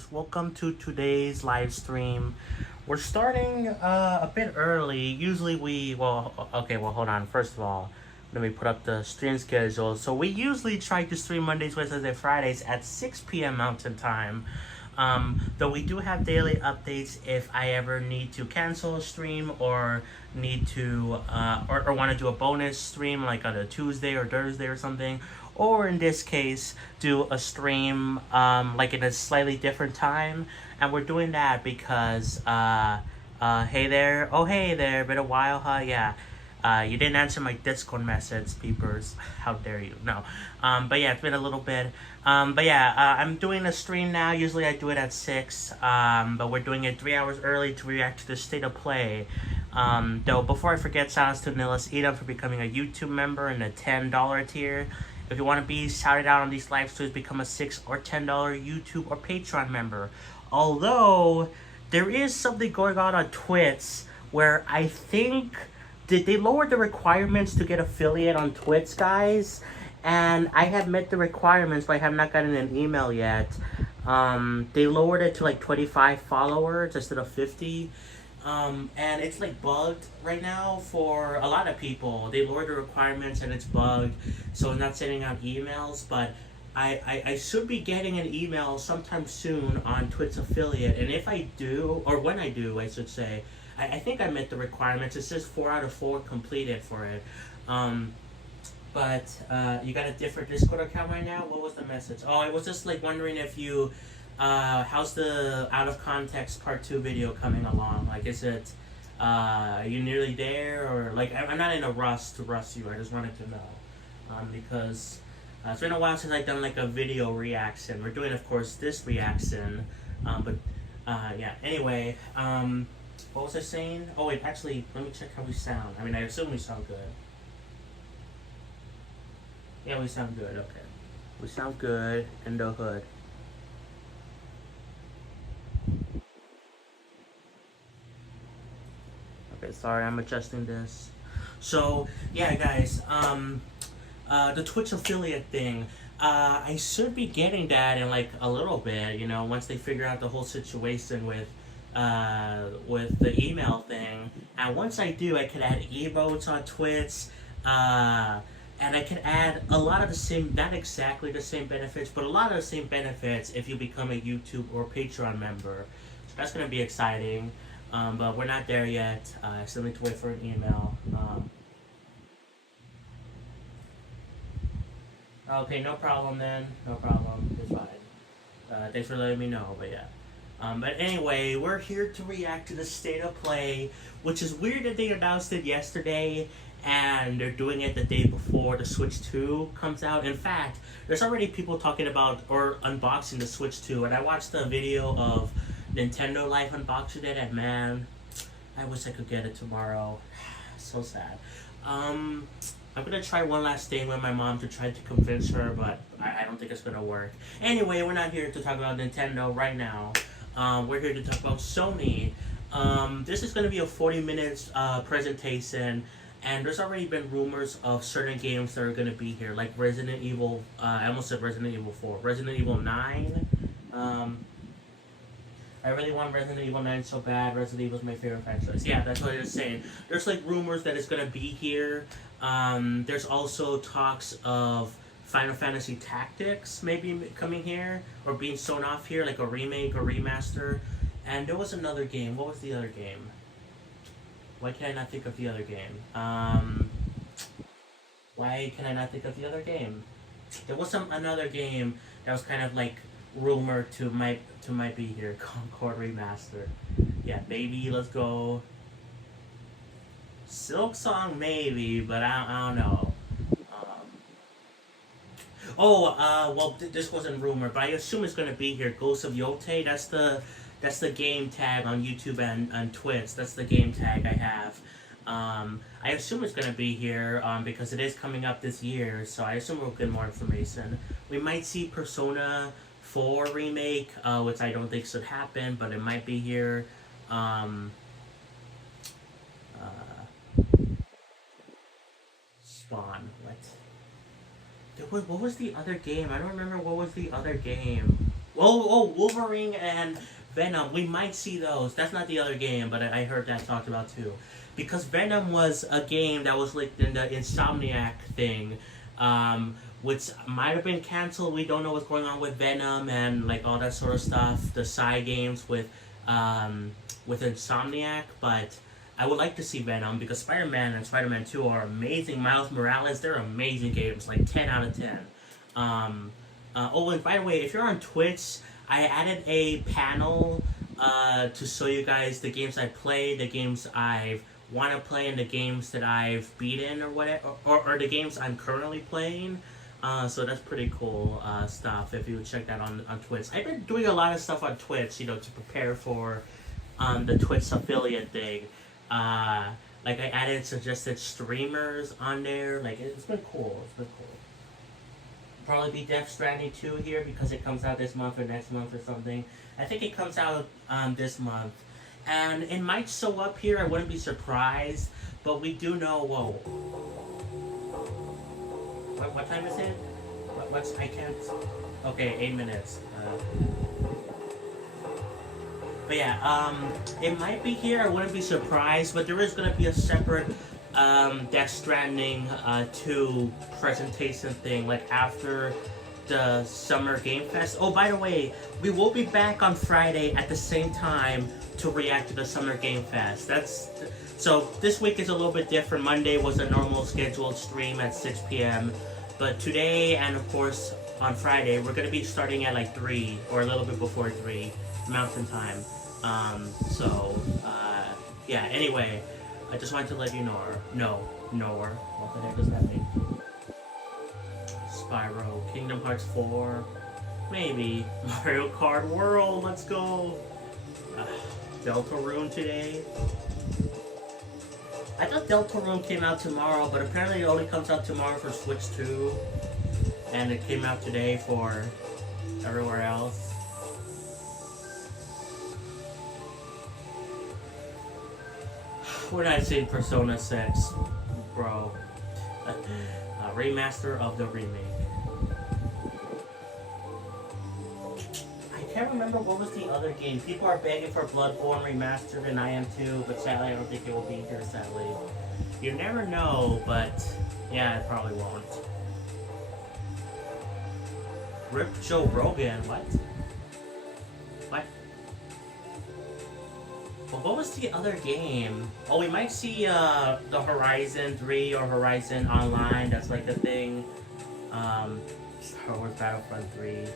gamers, welcome to today's live stream. We're starting a bit early. Usually hold on. First of all, let me put up the stream schedule. So we usually try to stream Mondays, Wednesdays, and Fridays at 6 p.m. Mountain Time. Though we do have daily updates if I ever need to cancel a stream or need to or want to do a bonus stream like on a Tuesday or Thursday or something, or in this case do a stream like in a slightly different time. And we're doing that because hey there, been a while, huh? Yeah. You didn't answer my Discord message, peepers. How dare you? No. But yeah, it's been a little bit. I'm doing a stream now. Usually I do it at 6. But we're doing it 3 hours early to react to the state of play. Though, before I forget, shout outs to Nilis Edom for becoming a YouTube member in the $10 tier. If you want to be shouted out on these live streams, become a $6 or $10 YouTube or Patreon member. Although, there is something going on Twitch where I think... Did they lower the requirements to get affiliate on Twitch, guys? And I have met the requirements, but I have not gotten an email yet. They lowered it to like 25 followers instead of 50. And it's like bugged right now for a lot of people. They lowered the requirements and it's bugged, so it's not sending out emails. But I should be getting an email sometime soon on Twitch affiliate. And if I do, or when I do, I should say, I think I met the requirements. It says 4 out of 4 completed for it. But you got a different Discord account right now? What was the message? Oh, I was just like wondering if you, how's the out of context part 2 video coming along? Like, is it, are you nearly there? Or like, I'm not in a rush to rush you. I just wanted to know. Because it's been a while since I've done like a video reaction. We're doing, of course, this reaction. Yeah, anyway, what was I saying? Oh wait, actually, let me check how we sound. I mean, I assume we sound good. Yeah, we sound good, okay. We sound good in the hood. Okay, sorry, I'm adjusting this. So, yeah, guys, the Twitch affiliate thing, I should be getting that in like a little bit, you know, once they figure out the whole situation with the email thing. And once I do, I can add emotes on Twitch, and I can add a lot of the same, not exactly the same benefits, but a lot of the same benefits if you become a YouTube or Patreon member. So that's going to be exciting, but we're not there yet. I still need to wait for an email. Okay, no problem then, no problem, it's fine. Thanks for letting me know, but yeah. But anyway, we're here to react to the state of play, which is weird that they announced it yesterday and they're doing it the day before the Switch 2 comes out. In fact, there's already people talking about or unboxing the Switch 2, and I watched a video of Nintendo Life unboxing it, and man, I wish I could get it tomorrow. So sad. I'm gonna try one last thing with my mom to try to convince her, but I don't think it's gonna work. Anyway, we're not here to talk about Nintendo right now. We're here to talk about Sony. This is going to be a 40 minutes presentation, and there's already been rumors of certain games that are going to be here, like Resident Evil, I almost said Resident Evil 4, Resident Evil 9. I really want Resident Evil 9 so bad. Resident Evil is my favorite franchise. Yeah, that's what I was saying. There's like rumors that it's going to be here. There's also talks of Final Fantasy Tactics maybe coming here or being shown off here, like a remake or remaster. And there was another game. What was the other game? Why can I not think of the other game? Why can I not think of the other game? There was another game that was kind of like rumored to might be here. Concord Remaster. Yeah, baby, let's go. Silk Song maybe, but I don't know. This wasn't rumored, but I assume it's gonna be here. Ghost of Yote, that's the game tag on YouTube and Twitch. That's the game tag I have. I assume it's gonna be here because it is coming up this year, so I assume we'll get more information. We might see Persona 4 remake, which I don't think should happen, but it might be here. Spawn, what? What was the other game? I don't remember what was the other game. Wolverine and Venom. We might see those. That's not the other game, but I heard that talked about too. Because Venom was a game that was like in the Insomniac thing, which might have been canceled. We don't know what's going on with Venom and like all that sort of stuff. The side games with Insomniac, but I would like to see Venom because Spider-Man and Spider-Man 2 are amazing. Miles Morales, they're amazing games, like 10 out of 10. And by the way, if you're on Twitch, I added a panel to show you guys the games I play, the games I want to play, and the games that I've beaten or whatever, or the games I'm currently playing. So that's pretty cool stuff if you would check that on Twitch. I've been doing a lot of stuff on Twitch, to prepare for the Twitch affiliate thing. Like I added suggested streamers on there. Like it's been cool. It's been cool. Probably be Death Stranding 2 here because it comes out this month or next month or something. I think it comes out this month. And it might show up here. I wouldn't be surprised. But we do know... Whoa. What time is it? What's... I can't... Okay, 8 minutes. But yeah, it might be here. I wouldn't be surprised. But there is going to be a separate... Death Stranding 2 presentation thing, like after the Summer Game Fest. Oh, by the way, we will be back on Friday at the same time to react to the Summer Game Fest. So this week is a little bit different. Monday was a normal scheduled stream at 6 p.m. But today and of course on Friday, we're going to be starting at like 3 or a little bit before 3 Mountain Time. Yeah, anyway. I just wanted to let you know. What the heck does that mean? Spyro, Kingdom Hearts 4, maybe Mario Kart World. Let's go. Deltarune today. I thought Deltarune came out tomorrow, but apparently it only comes out tomorrow for Switch 2, and it came out today for everywhere else. We're not seeing Persona 6, bro. Remaster of the remake. I can't remember what was the other game. People are begging for Bloodborne Remastered, and I am too, but sadly I don't think it will be here, sadly. You never know, but yeah, it probably won't. Rip Joe Rogan, what? What? Well, what was the other game? Oh, we might see the Horizon 3 or Horizon Online. That's like the thing. Star Wars Battlefront 3.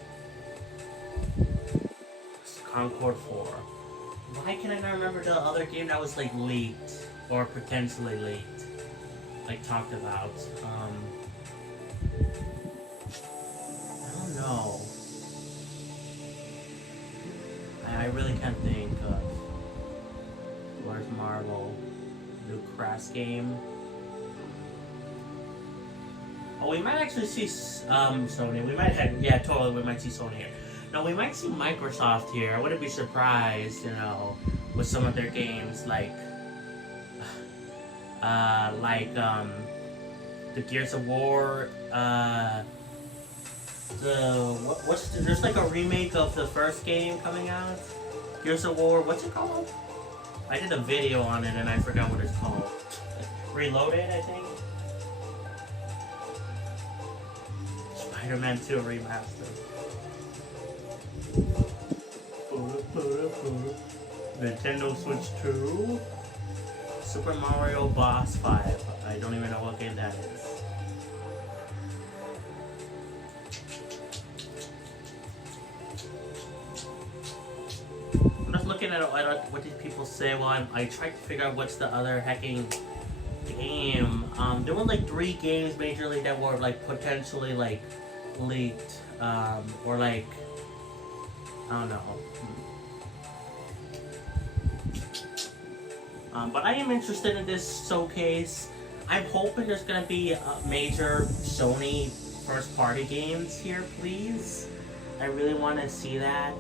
Concord 4. Why can I not remember the other game that was like leaked or potentially leaked? Like talked about. I don't know. I really can't think of. Where's Marvel? New Crash game. Oh, we might actually see Sony. We might have, yeah, totally. We might see Sony here. No, we might see Microsoft here. I wouldn't be surprised, with some of their games like the Gears of War. There's like a remake of the first game coming out. Gears of War. What's it called? I did a video on it and I forgot what it's called. Reloaded, I think. Spider-Man 2 remastered. Nintendo Switch 2. Super Mario Boss 5. I don't even know what game that is. I'm just looking at what these people say while I tried to figure out what's the other hacking game. There were like 3 games majorly that were like potentially like leaked, or like, I don't know. But I am interested in this showcase. I'm hoping there's gonna be major Sony first party games here, please. I really want to see that.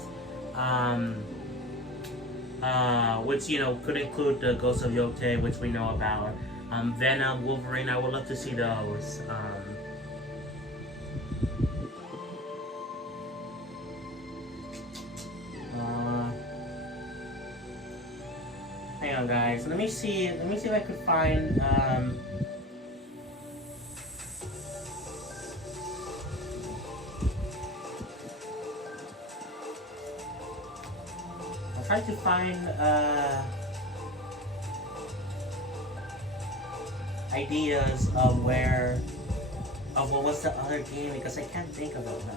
Which, could include the Ghost of Yotei, which we know about. Venom, Wolverine, I would love to see those. Hang on, guys. Let me see if I could find. I'll try to find ideas of what was the other game, because I can't think of it now.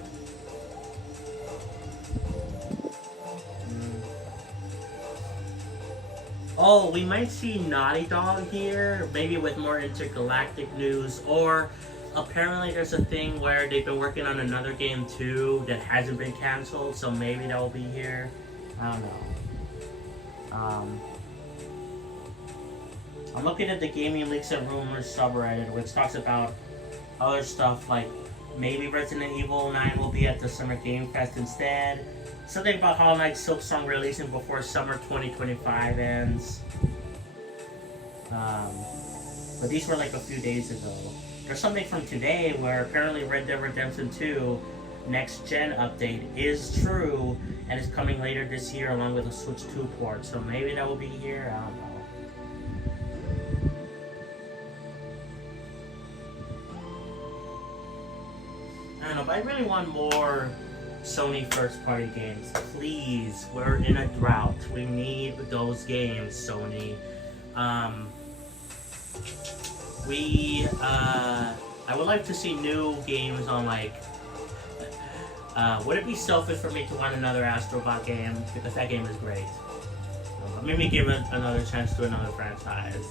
Oh, we might see Naughty Dog here, maybe with more intergalactic news, or apparently there's a thing where they've been working on another game too that hasn't been cancelled, so maybe that will be here. I don't know. I'm looking at the Gaming Leaks and Rumors subreddit, which talks about other stuff like maybe Resident Evil 9 will be at the Summer Game Fest instead. Something about Hollow Knight Silksong releasing before summer 2025 ends. But these were like a few days ago. There's something from today where apparently Red Dead Redemption 2 next gen update is true and is coming later this year along with a Switch 2 port. So maybe that will be here. I don't know. I don't know, but I really want more Sony first-party games. Please, we're in a drought. We need those games, Sony. I would like to see new games on, like... would it be selfish for me to want another Astrobot game? Because that game is great. Maybe give it another chance to another franchise.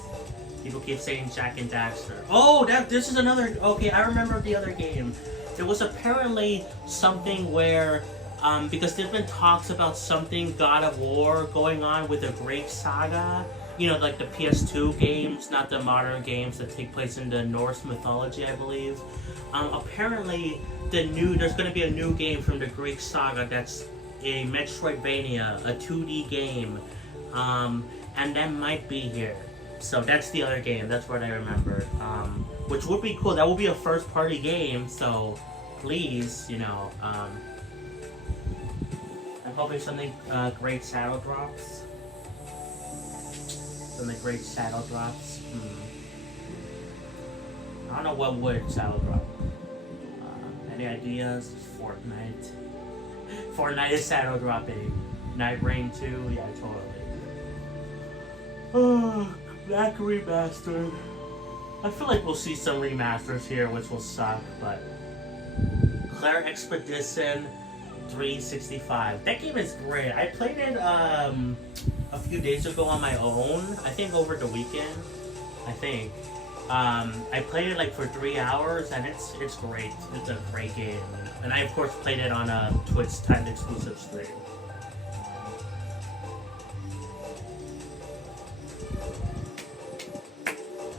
People keep saying Jak and Daxter. Oh, this is another... Okay, I remember the other game. There was apparently something where, because there's been talks about something God of War going on with a Great Saga, you know, like the PS2 games, not the modern games that take place in the Norse mythology, I believe. Apparently, there's going to be a new game from the Greek Saga that's a Metroidvania, a 2D game, and that might be here. So that's the other game. That's what I remember. Which would be cool. That would be a first-party game. So please, you know, I'm hoping something great shadow drops. Something great shadow drops. I don't know what would shadow drop. Any ideas? Fortnite. Fortnite is shadow dropping. Night Rain 2. Yeah, totally. Oh. Black Remastered. I feel like we'll see some remasters here, which will suck, but... Claire Expedition 365. That game is great. I played it a few days ago on my own. I think over the weekend. I think. I played it like for 3 hours, and it's great. It's a great game. And I, of course, played it on a Twitch timed exclusive stream.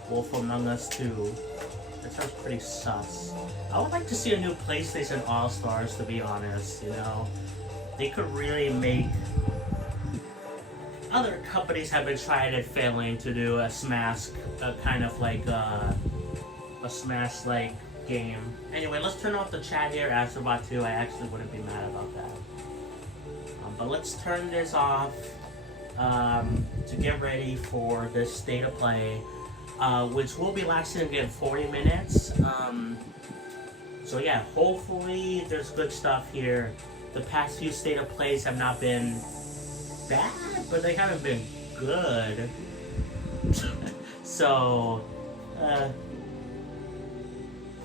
Wolf Among Us 2. That sounds pretty sus. I would like to see a new PlayStation All-Stars, to be honest, you know? They could really make... Other companies have been trying and failing to do a Smash, kind of like a Smash-like game. Anyway, let's turn off the chat here, Astrobot 2. I actually wouldn't be mad about that. But let's turn this off to get ready for this state of play. Which will be lasting again 40 minutes. So yeah, hopefully there's good stuff here. The past few state of plays have not been bad, but they haven't been good. So,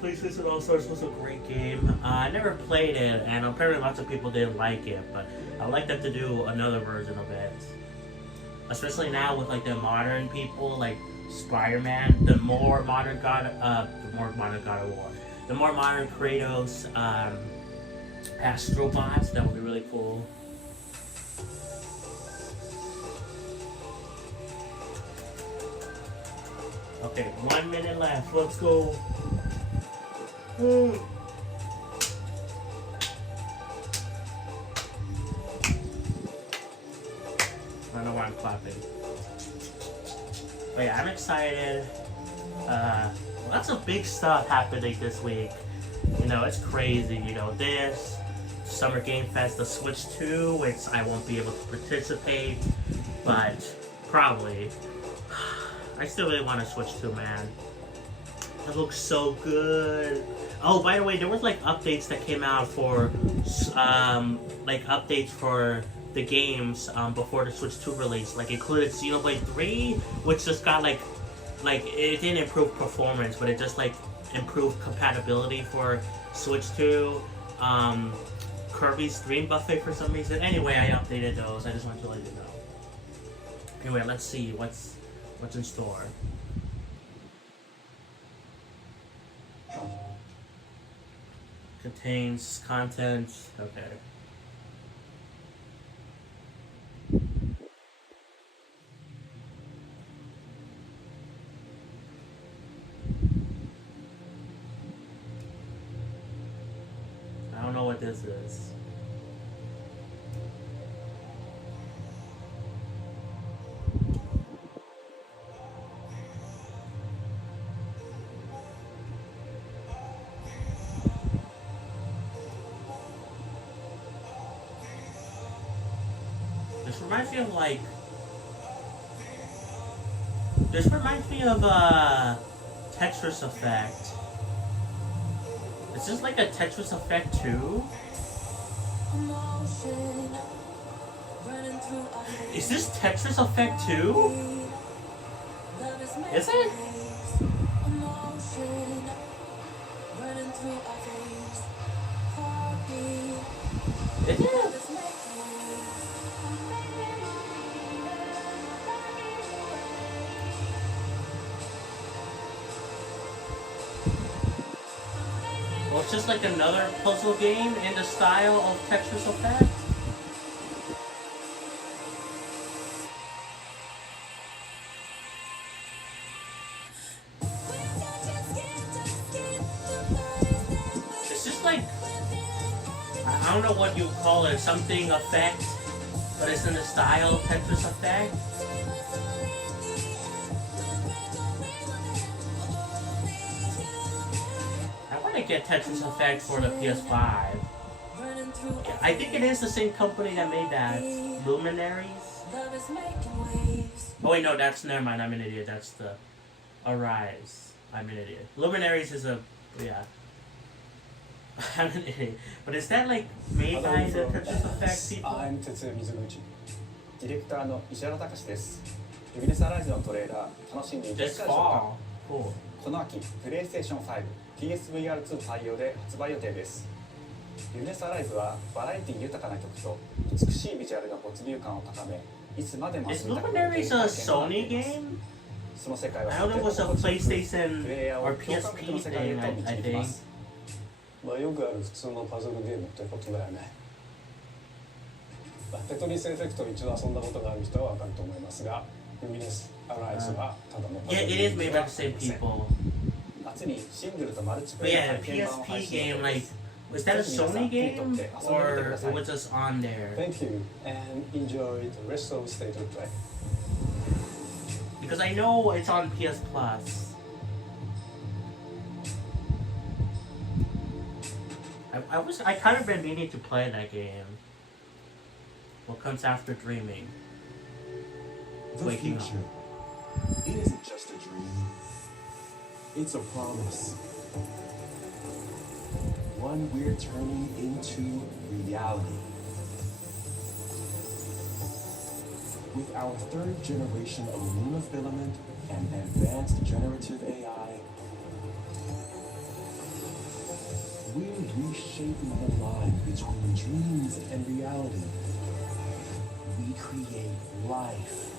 PlayStation All-Stars was a great game. I never played it, and apparently lots of people didn't like it, but I'd like them to do another version of it. Especially now with like the modern people, like Spider-Man, the more modern God of War, the more modern Kratos, Astrobots, that would be really cool. Okay, 1 minute left, let's go. I don't know why I'm clapping. But yeah, I'm excited. Lots of big stuff happening this week. You know, it's crazy. You know, this Summer Game Fest, the Switch 2, which I won't be able to participate, but Probably. I still really want to Switch 2, man. It looks so good. Oh, by the way, there was like updates that came out for, like updates for the games before the Switch 2 release. Like included Xenoblade 3, which just got like it didn't improve performance, but it just like improved compatibility for Switch 2. Kirby's Dream Buffet for some reason. Anyway, I updated those. I just wanted to let you know. Anyway, let's see what's in store. Contains content. Okay. I don't know what this is. This reminds me of like. This reminds me of Tetris Effect. Is this like a Tetris Effect 2? Is this Tetris Effect 2? Is it? Is it? Well, it's just like another puzzle game in the style of Tetris Effect. It's just like, I don't know what you call it, something effect, but it's in the style of Tetris Effect. I get Tetris Effect for the PS5. I think it is the same company that made that. Luminaries? Oh wait, no, never mind, I'm an idiot. That's the Arise. I'm an idiot. Luminaries is a, yeah. I'm an idiot. But is that like made by the Tetris Effect people? I'm Tetsuya Mizuguchi. ディレクターの石原隆です。ルミネスアライズのトレーラー楽しんでいただけたでしょうか。この秋、プレイステーション5 PSVR2 採用で発売予定です。ルミネスアライズはバラエティ豊かな曲と美しいビジュアルが没入感を高め、いつまでも遊びたくなるゲーム体験となっています。その世界はとても心地よく、プレイヤーを共感的の世界へと導きます。まあよくある普通のパズルゲームってことだよね。テトリスエフェクトを一度遊んだことがある人はわかると思いますが、ルミネスアライズはただのパズルゲーム。Yeah, it is made by the same people. 夏にシングルとマルチプ But レイ yeah, 体験版を配 PSP 信 game, 予定 like, です。was that a Sony game? Or it was just on there? Thank you and enjoy the rest of State of Play. Because I know it's on PS Plus. I kind of been meaning to play that game. What comes after dreaming? The Waking future. up. It isn't just a dream. It's a promise. One we're turning into reality. With our third generation of Luna filament and advanced generative AI, we're reshaping the line between dreams and reality. We create life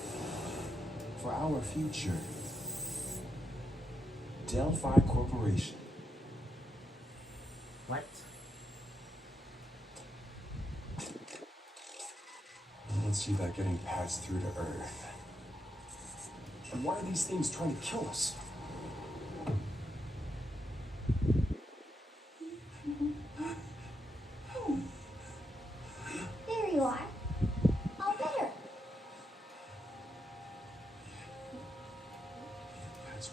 for our future. Delphi Corporation. What? Let's see that getting passed through to Earth. And why are these things trying to kill us? There you are. All better. As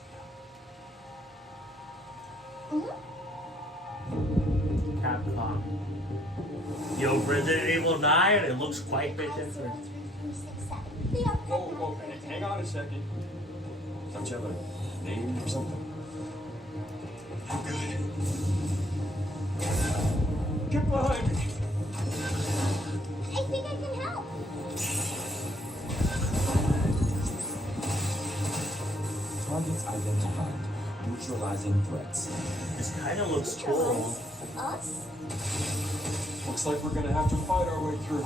we know. Capcom. Yo, Resident Evil 9, it looks quite a bit different. 367. They are Whoa, hang on a second. Don't you have a name or something? Get behind me. I think I can help. Targets identified. Neutralizing threats. This kind of looks cool. Us? Looks like we're gonna have to fight our way through.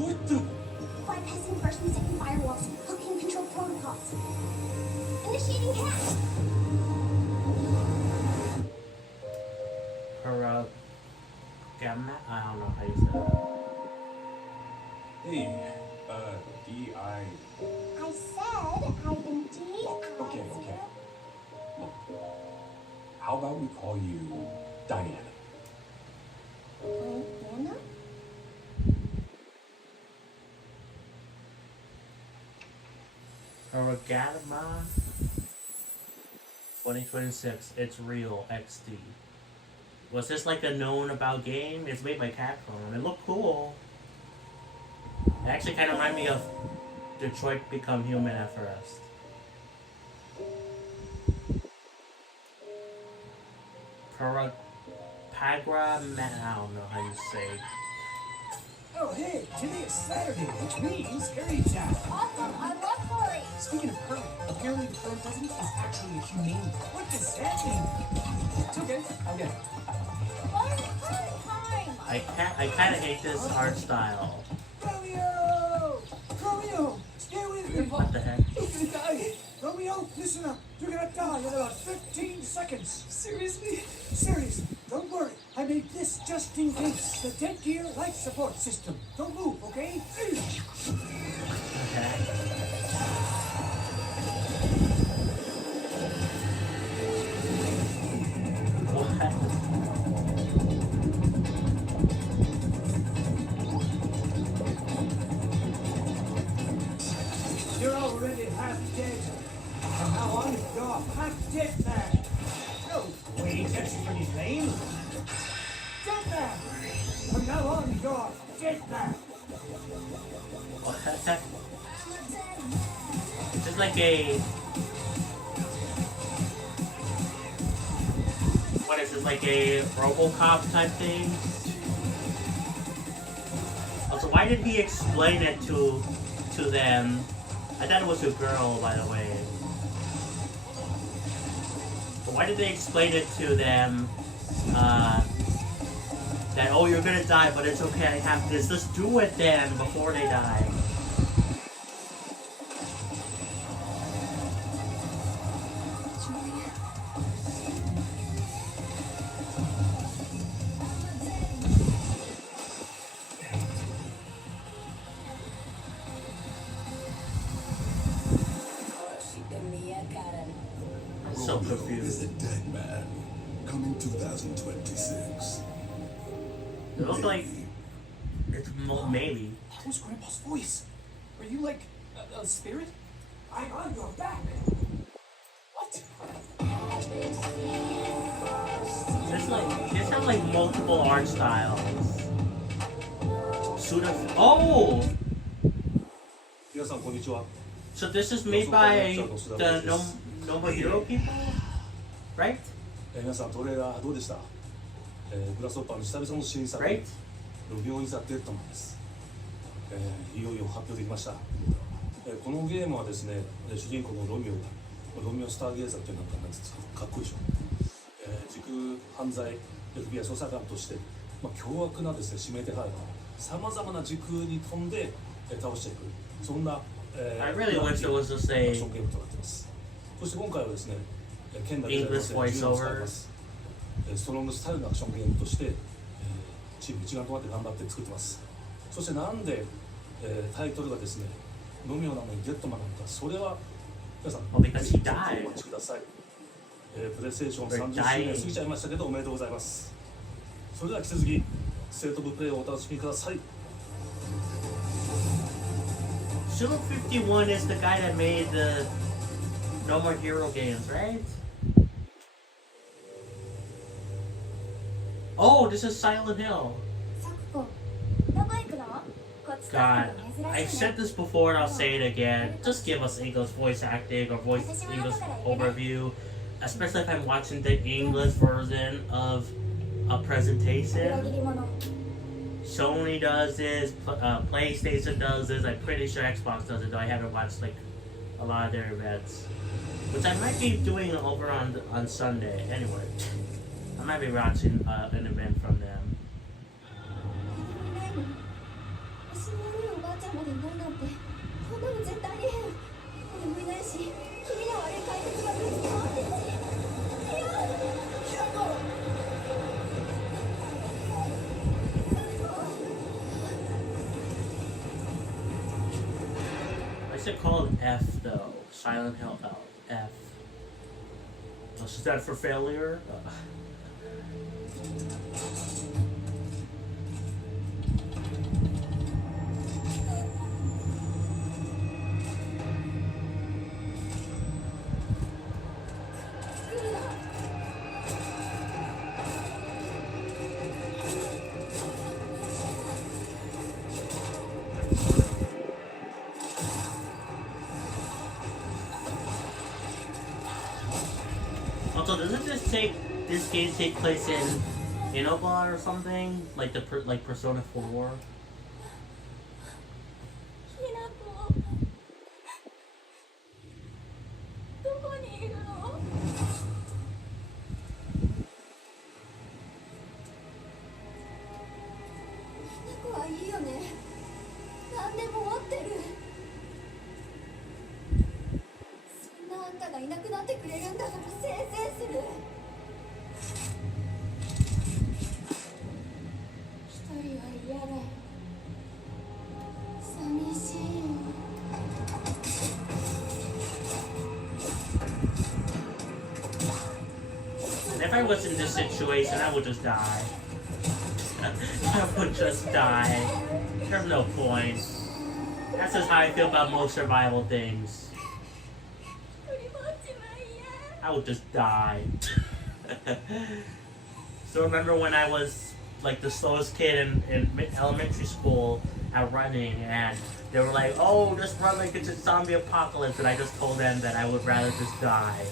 What the? Bypassing first and second firewalls. Hooking control protocols. Initiating hack. Gamma? I don't know how you say that. Hey, D.I. I said I've been Okay. How about we call you Diana? Diana? Gamma 2026. It's real XD. Was this like a known about game? It's made by Capcom. It looked cool. It actually kind of reminded me of Detroit Become Human at first. Pagra, man, I don't know how you say. Oh, hey, today is Saturday, which means Curry Time. Awesome, I love curry. Speaking of curry, apparently the curry president is actually a humane. What does that mean? It's okay, I'll get it. Curry time. I kind of hate this art style. Romeo, stay with me. What the heck? You're gonna die. Romeo, listen up. You're gonna die in about 15 seconds. Seriously? Serious. Don't worry. I made this just in case. The dead gear life support system. Don't move, okay? Okay. What? You're already half dead. From now on, you're half dead man. No, wait, that's pretty lame. Dead man. From now on, you're dead man. What? It's like a... What is this, like a RoboCop type thing? Also, why did he explain it to them? I thought it was a girl, by the way. But why did they explain it to them? That, oh, you're gonna die, but it's okay, I have this. Just do it then, before they die. I'm so Romeo is confused. a dead man. Coming 2026. It looks like it's maybe. That was Grandpa's voice. Are you like a spirit? I'm on your back. What? There's like multiple art styles. Oh, 皆さんこんにちは。 so this is made by the No More Hero people, right? 皆さんトレーラーどうでした？グラスホッパーの久々の新作、 Right? ロミオ・イザ・デッドマンです。いよいよ発表できました。このゲームはですね、主人公のロミオスターゲーザーっていうのがなんですか、かっこいいでしょ。時空犯罪 FBI 捜査官として、凶悪なですね指名手配犯、さまざまな時空に飛んで倒していく、そんな、I really wish there was just アク a ションゲームとなっています。そして今回はですね、剣だけで English はなくて銃を使い voiceover ます。ストロングスタイルのアクションゲームとして、チーム一丸となって頑張って作ってます。そしてなんで、タイトルがですね、ロミオなのにデッドマンなのか、それは皆さん、 Well, because he ぜひ died. お待ちください。プレイステーション30周年過ぎちゃいましたけど、おめでとうございます。それでは引き続き、ステートオブプレイをお楽しみください。Sugar 51 is the guy that made the No More Hero games, right? Oh, this is Silent Hill. サクコ、どこ行くの？こっ God, I've said this before and I'll say it again. Just give us English voice acting or voice English overview, especially if I'm watching the English version of a presentation. Sony does this, PlayStation does this. I'm pretty sure Xbox does it, though I haven't watched like a lot of their events, which I might be doing over on Sunday. Anyway, I might be watching an event from them. 足の悪いおばあちゃんまでいないなんてこんなの絶対に変俺もいないし気味の悪い怪物がぶつかってるしいやキラコ I should call it F though. Silent Hill F. Oh, is that for failure? Also, doesn't this game take place in Innova or something? Like like Persona 4? キラコどこにいるの猫はいいよね何でも持ってるそんなあんたがいなくなってくれるんだからせいせいする一人は嫌だ寂しいよ And if I was in this situation, I would just die. I would just die. There's no point. That's just how I feel about most survival things. I would just die. So remember when I was like the slowest kid in elementary school at running, and they were like, "Oh, just run like it's a zombie apocalypse," and I just told them that I would rather just die.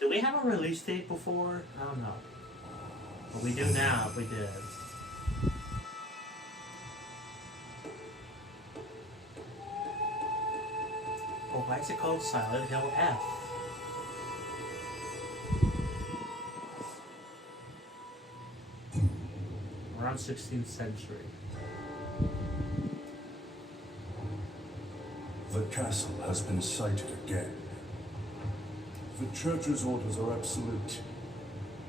Do we have a release date before? I don't know. But we do now if we did. Oh, why is it called Silent Hill F? Around 16th century. The castle has been sighted again. The church's orders are absolute.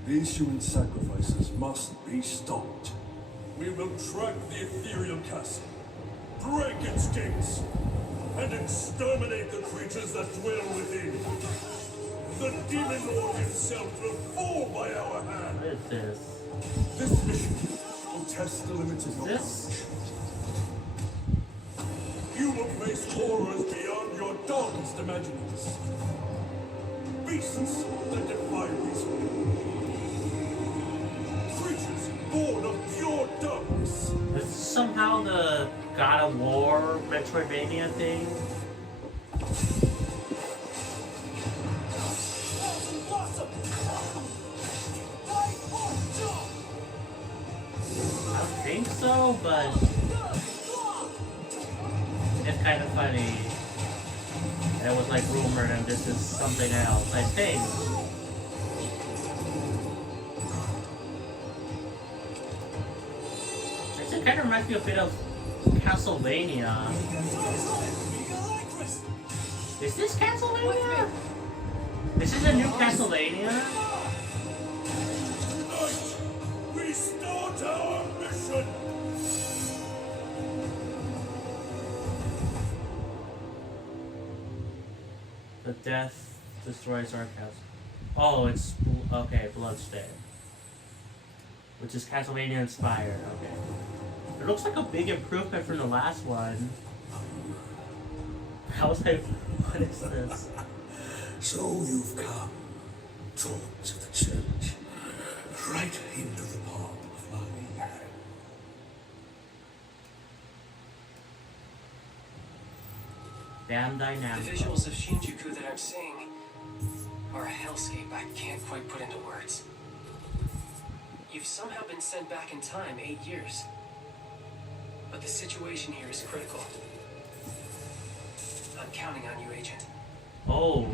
The issuing sacrifices must be stopped. We will track the ethereal castle, break its gates, and exterminate the creatures that dwell within. The demon lord himself will fall by our hand. What is this? This mission will test the limits of your This? You will face horrors beyond your darkest imaginings. Beasts that defy reason. Creatures born of pure darkness. Is this somehow the God of War Metroidvania thing? I don't think so, but it's kind of funny. And it was like rumored and this is something else, I think. It kind of reminds me a bit of Castlevania. Is this Castlevania? This is a new Castlevania? We start our mission. The death destroys our castle. Oh, it's okay. Bloodstain. which is Castlevania inspired. Okay. It looks like a big improvement from the last one. I was like, what is this? So you've come, Thorns of the Church, right into the palm of my hand. Damn The dynamic. visuals of Shinjuku that I'm seeing are a hellscape I can't quite put into words. You've somehow been sent back in time 8 years. But the situation here is critical. I'm counting on you, Agent. Oh,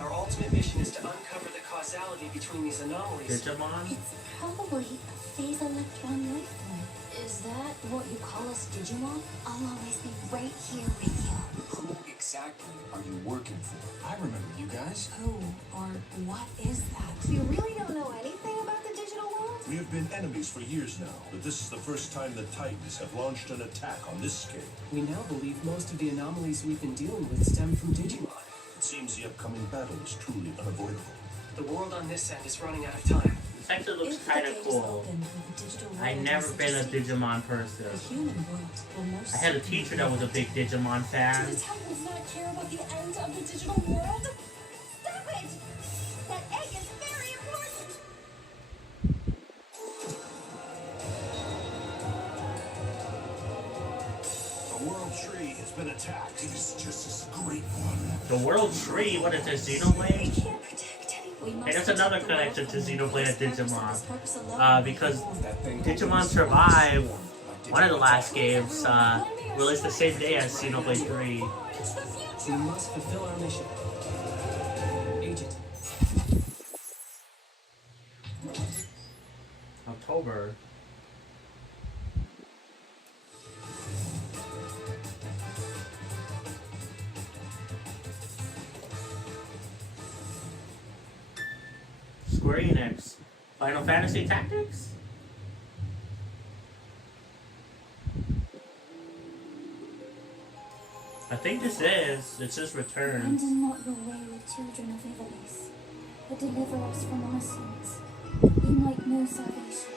Our ultimate mission is to uncover the causality between these anomalies. Digimon? It's probably a phase electron life form. Is that what you call us, Digimon? I'll always be right here with you. Who exactly are you working for? I remember you guys. Who or what is that? You really don't know anything about the digital world? We have been enemies for years now, but this is the first time the Titans have launched an attack on this scale. We now believe most of the anomalies we've been dealing with stem from Digimon. It seems the upcoming battle is truly unavoidable. The world on this end is running out of time. This actually looks If the kind of gate is cool. open for the digital I've world never as been a existing, Digimon person. the human world will most I had a teacher that was a big Digimon Do fan. the Titans not care about the end of the digital world? Stop it! That egg is very important! The World Tree has been attacked. It is just as great one. The World Tree, what is this, We Xenoblade? can't protect anyone. Hey, there's another connection to Xenoblade and Digimon. Because That thing Digimon Survive, one of the last games, released the same day as Xenoblade 3. We must fulfill our mission. Agent, October. Square Enix. Final Fantasy Tactics? I think this is. It just returns. Abandon not your wayward children of Ivalice, but deliver us from our sins. We might know salvation.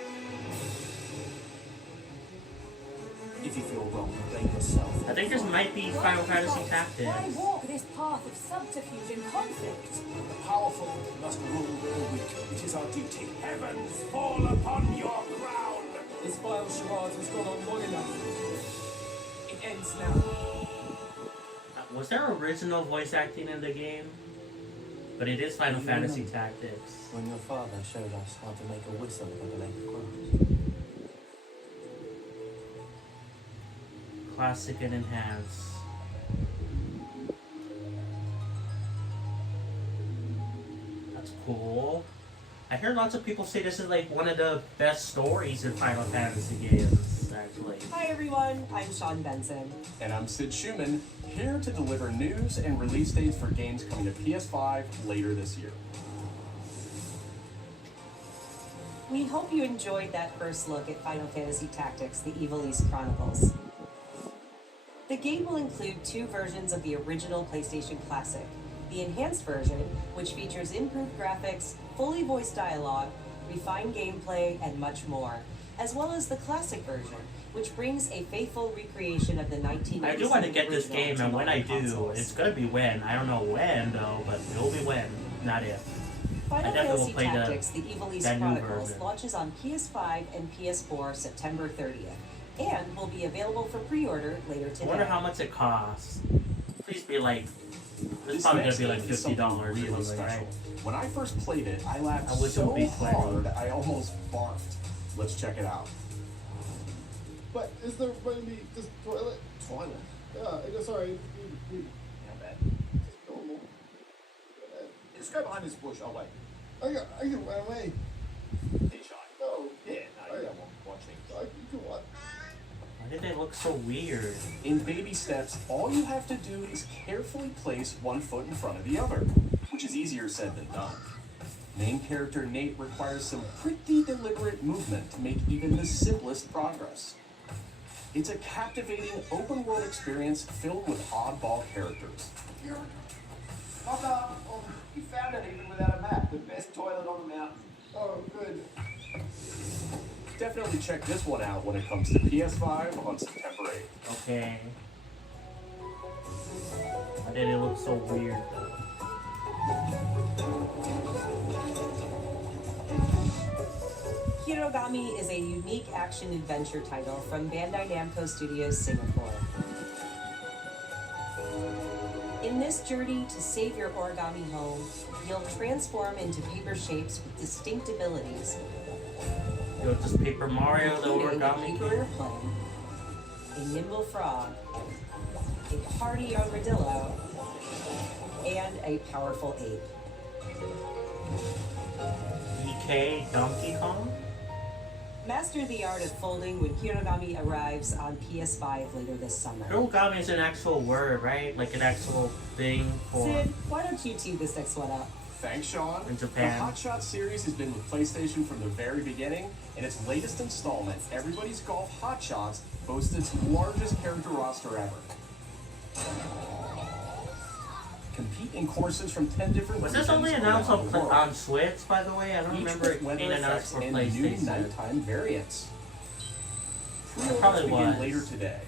If you feel wrong, blame yourself. I think this might be Final Fantasy Why Tactics. walk this path of subterfuge and conflict? The powerful must rule the weak. It is our duty. Heavens fall upon your ground! this vile charade has gone on long enough. It ends now. Was there original voice acting in the game? But it is Final Fantasy Tactics. When your father showed us how to make a whistle with a blade of grass. Classic and Enhance. That's cool. I hear lots of people say this is like one of the best stories in Final Fantasy games, actually. Hi everyone, I'm Sean Benson. And I'm Sid Schumann, here to deliver news and release dates for games coming to PS5 later this year. We hope you enjoyed that first look at Final Fantasy Tactics: The Evil East Chronicles. The game will include 2 versions of the original PlayStation Classic. The enhanced version, which features improved graphics, fully voiced dialogue, refined gameplay, and much more, as well as the classic version, which brings a faithful recreation of the 1997 I do want to get this original game, to and when I modern do, consoles. it's gonna be when. I don't know when though, but it'll be when, not if. Final I definitely will Fantasy play Tactics: The Evil East that new Chronicles version. launches on PS5 and PS4 September 30th, and will be available for pre-order later I today. wonder how much it costs. Please be like, it's This probably next gonna be like game is something $50 or really something, special. right? When I first played it, I laughed I wish it so would be 20. hard I almost barfed. Let's check it out. But is there going to be just toilet? Toilet. Yeah, sorry. Yeah, bad. Just normal. Just go behind this bush. I'll wait. I can run away. Hey, Sean. No. Yeah, no, you got one watching. You can what? Why did they look so weird? In baby steps, all you have to do is carefully place one foot in front of the other, which is easier said than done. Main character Nate requires some pretty deliberate movement to make even the simplest progress. It's a captivating open-world experience filled with oddball characters. Papa, you found it even without a map, the best toilet on the mountain. Oh, good. Definitely check this one out when it comes to PS5 on September 8th. Okay. Why did it look so weird though? Hirogami is a unique action-adventure title from Bandai Namco Studios Singapore. In this journey to save your origami home, you'll transform into paper shapes with distinct abilities. Yo, just Paper Mario, the including a origami paper kid. airplane, a nimble frog, a hardy armadillo, and a powerful ape. DK Donkey Kong? Master the art of folding when Hirogami arrives on PS5 later this summer. Hirogami is an actual word, right? Like an actual thing for Sid, why don't you tee this next one up? Thanks, Sean. In Japan. The Hot Shot series has been with PlayStation from the very beginning, and its latest installment, Everybody's Golf Hot Shots, boasts its largest character roster ever. Compete in courses from 10 different Was this only announced on Switch, by the way? I don't remember it being announced for PlayStation. New nighttime variants. It probably begin was. later today.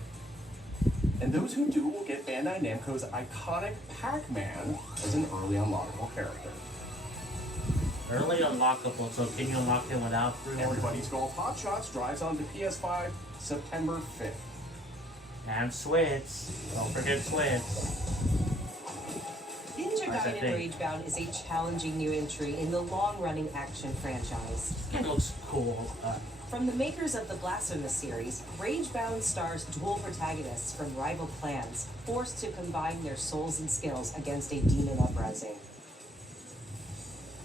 And those who do will get Bandai Namco's iconic Pac-Man as an early unlockable character. Early unlockable, so can you unlock him without pre-order? Everybody's Golf Hot Shots drives onto PS5 September 5th. And Switch. Don't forget Switch. Ninja Nice, I Gaiden think. Ragebound is a challenging new entry in the long-running action franchise. It looks cool. From the makers of the Blasphemous series, Ragebound stars dual protagonists from rival clans, forced to combine their souls and skills against a demon uprising.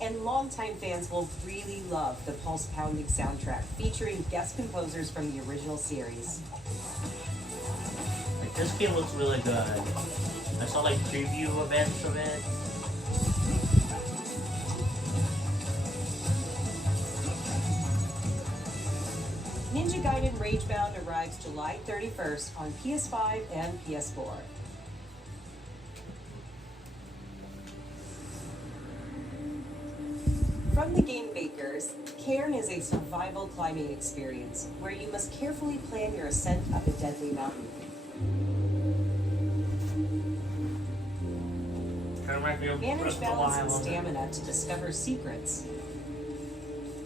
And longtime fans will really love the pulse-pounding soundtrack featuring guest composers from the original series. Like, this game looks really good. I saw like preview events of it. Ninja Gaiden Ragebound arrives July 31st on PS5 and PS4. From the game makers, Cairn is a survival climbing experience where you must carefully plan your ascent up a deadly mountain. Manage balance and stamina to discover secrets.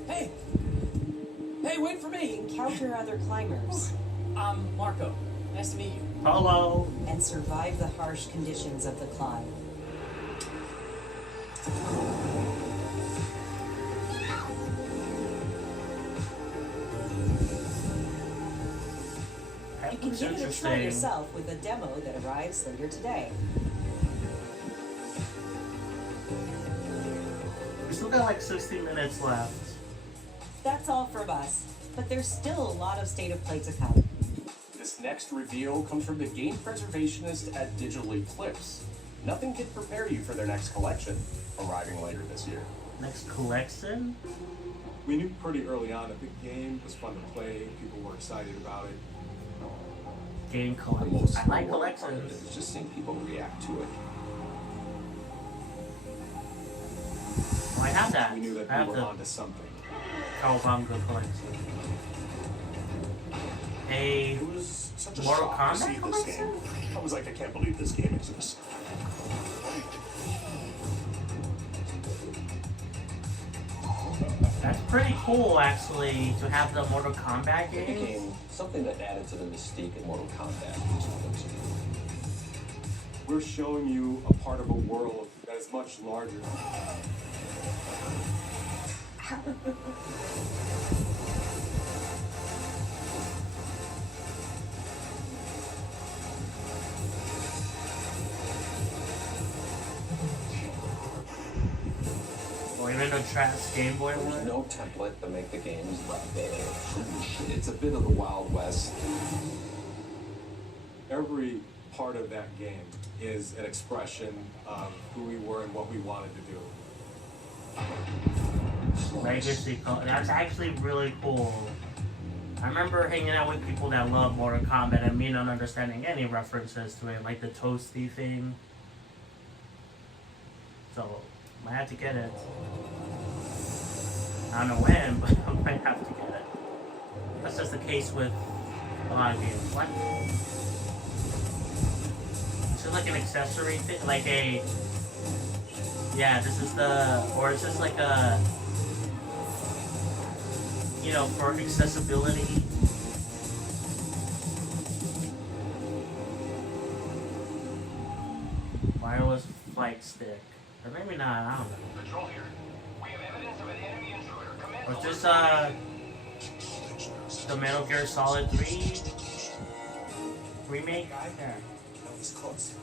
Hey! Hey, wait for me! Encounter other climbers. I'm Marco. Nice to meet you. Hello. And survive the harsh conditions of the climb. You can give it a try yourself with a demo that arrives later today. We still got like 60 minutes left. That's all from us, but there's still a lot of State of Play to come. This next reveal comes from the game preservationist at Digital Eclipse. Nothing can prepare you for their next collection, arriving later this year. Next collection? We knew pretty early on that the game was fun to play, people were excited about it. Game collection. Most I like rewarding part collections. of it is just seeing people react to it. Oh, I have that. We knew that I have we were the onto something. Cowabunga collection. A It was such a Mortal shock to see Kombat this collection? game. I was like, I can't believe this game exists. That's pretty cool, actually, to have the Mortal Kombat It games. became something that added to the mystique of Mortal Kombat. We're showing you a part of a world that is much larger. Or even a trash Game Boy There's one. no template to make the games look big. It's a bit of the Wild West. Every part of that game is an expression of who we were and what we wanted to do. Legacy. That's actually really cool. I remember hanging out with people that love Mortal Kombat and me not understanding any references to it, like the toasty thing. So, Might have to get it. I don't know when, but I might have to get it. That's just the case with a lot of games. What? Is it like an accessory thing? Like a... Yeah, this is the... Or is this like a... You know, for accessibility? Wireless flight stick. Or maybe not, I don't know. Patrol here. We have evidence of an enemy intruder. Or is this, the Metal Gear Solid 3 remake? Guy there. That was close.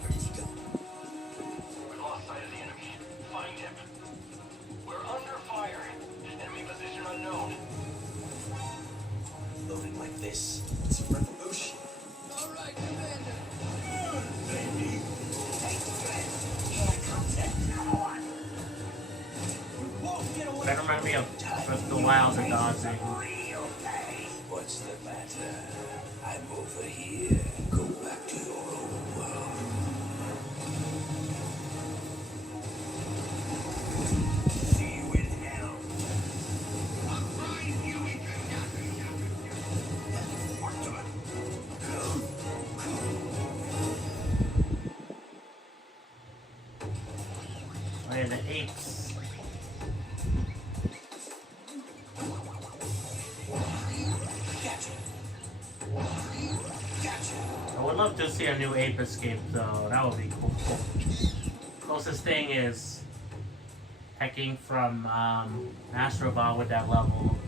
Where did he go? We lost sight of the enemy. Find him. We're under fire. Enemy position unknown. Loading like this. It's a revolution. All right, Commander. Baby. That reminds me of Breath of the Wild or dodging. What's the matter? I'm over here. Go back to your own world. See you in hell. Oh yeah, the apes. I would love to see a new ape escape though, that would be cool. Closest thing is hacking from Astrobot with that level.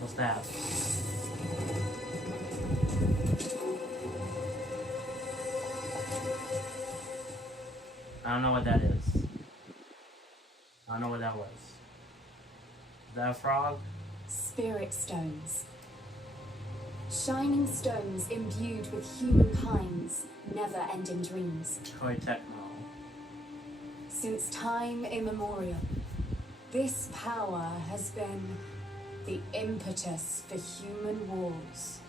What's that? I don't know what that is. I don't know what that was. Is that a frog? Spirit stones. Shining stones imbued with humankind's never-ending dreams. Toy Techno. Since time immemorial, this power has been the impetus for human wars.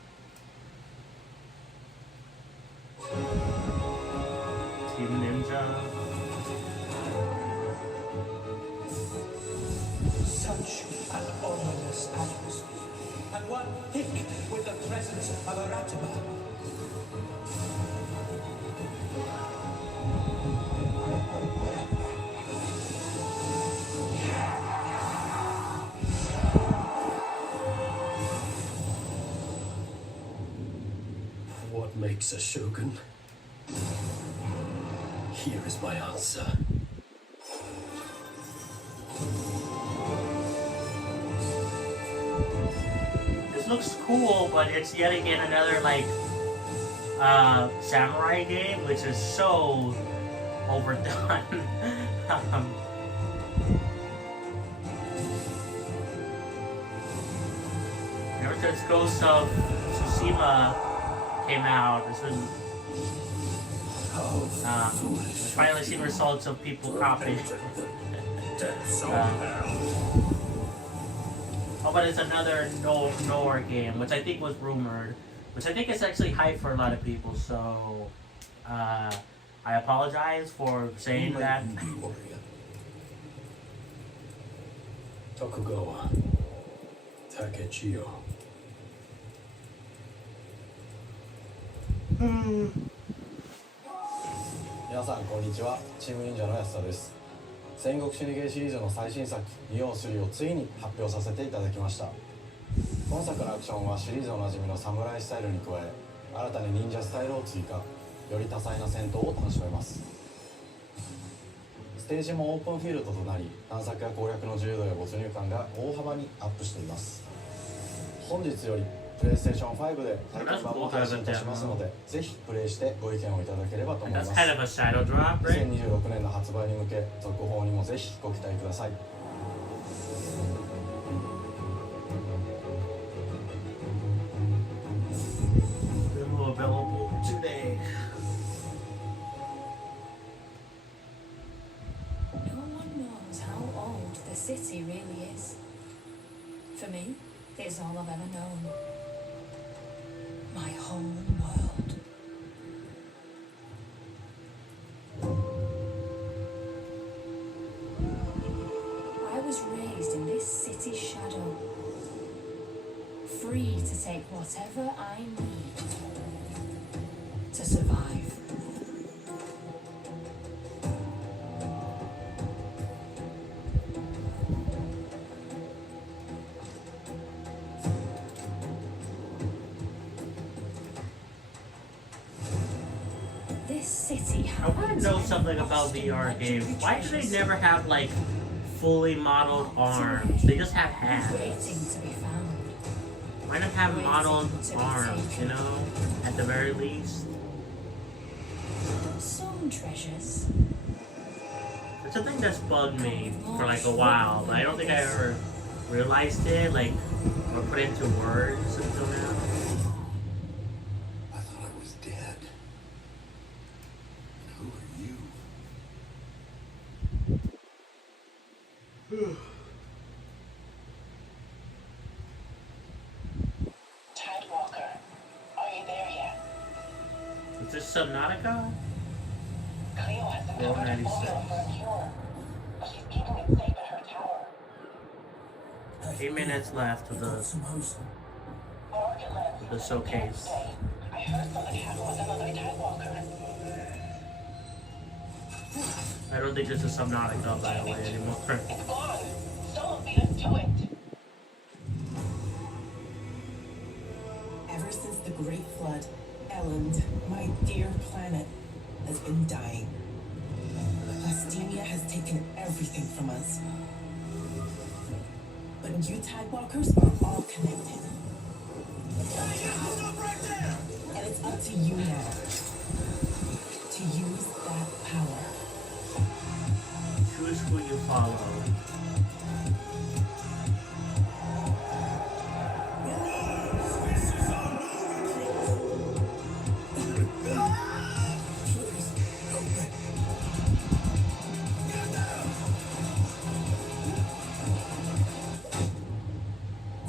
Team Ninja. Such an ominous atmosphere, and one thick with the presence of a Ratama. What makes a shogun? Here is my answer. This looks cool, but it's yet again another like samurai game, which is so overdone. Ever since Ghost of Tsushima came out, this was finally seen results of people copying. Oh, but it's another Noir game, which I think was rumored, which I think is actually hype for a lot of people. So, I apologize for saying that. Tokugawa Takechiyo. 皆さんこんにちは、チーム忍者の安田です。戦国死にゲーシリーズの最新作「仁王3」をついに発表させていただきました。今作のアクションはシリーズおなじみの侍スタイルに加え、新たに忍者スタイルを追加、より多彩な戦闘を楽しめます。ステージもオープンフィールドとなり、探索や攻略の自由度や没入感が大幅にアップしています。本日よりプレイステーション5で体験版を配信いたしますので、ぜひプレイしてご意見をいただければと思います。2026年の発売に向け、続報にもぜひご期待ください。Available today. No one knows how old the city really is. For me, it's all I've ever known. whole world. I was raised in this city's shadow, free to take whatever I need to survive. This city I want to know something about VR games. Why do they never have like fully modeled arms? They just have hands. waiting to be found. Why not have modeled arms, you know? At the very least. Some treasures. It's a thing that's bugged me for like a while, but I don't think I ever realized it, like, or put it into words until now. I thought I was dead. Who are you? Tidewalker, are you there yet? Is this Subnautica? Cleo has Roll discovered a 96. formula for a cure, but she's keeping it safe in her tower. 8 minutes left of the showcase. I heard something happened with another Tidewalker. I don't think this is Subnautica, by the way, anymore. It's gone. Someone beat us to it. Ever since the Great Flood, Elland, my dear planet, has been dying. Plastemia has taken everything from us. But you Tidewalkers are all connected. And it's up to you now to use that power. Choose who you follow.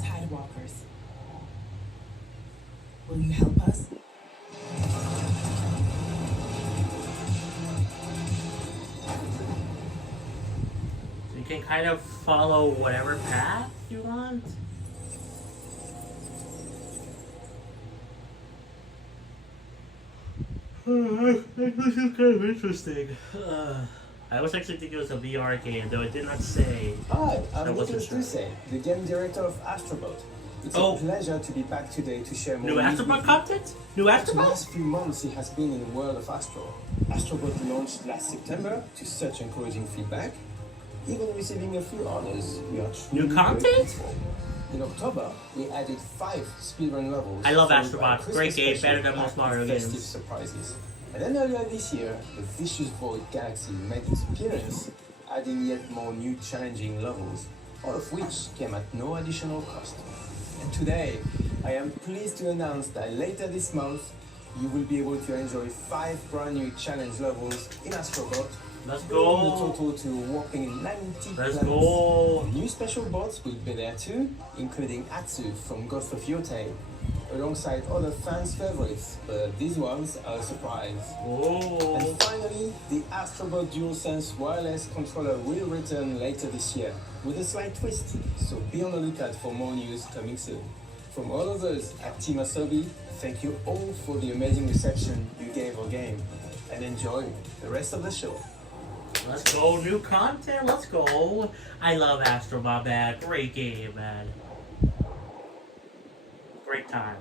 Tidewalkers, will you help us? So you can kind of follow whatever path you want. This is kind of interesting. I was actually thinking it was a VR game, though it did not say. Hi, I I'm wasn't Nicholas sure. Duce, the game director of Astrobot. It's a pleasure to be back today to share more New news Astrobot with content? New you. The Astrobot? last few months it has been in the world of Astro. Astrobot launched last September to such encouraging feedback, even receiving a few honors. We are truly New content? grateful. In October, we added 5 speedrun levels. I love followed by a Astrobot. Christmas Great game, special better than most packed Mario with festive games. surprises. And then earlier this year, the Vicious Void Galaxy made its appearance, adding yet more new challenging levels, all of which came at no additional cost. And today, I am pleased to announce that later this month, you will be able to enjoy 5 brand new challenge levels in Astrobot. Let's bringing go. the total to a whopping 90 Let's planets. go. New special bots will be there too, including Atsu from Ghost of Yotei, alongside other fans' favorites, but these ones are a surprise. Oh. And finally, the Astrobot DualSense wireless controller will return later this year, with a slight twist, so be on the lookout for more news coming soon. From all of us at Team Asobi, thank you all for the amazing reception you gave our game, and enjoy the rest of the show. Let's go, new content, let's go. I love Astrobot, man. Great game, man. Great time.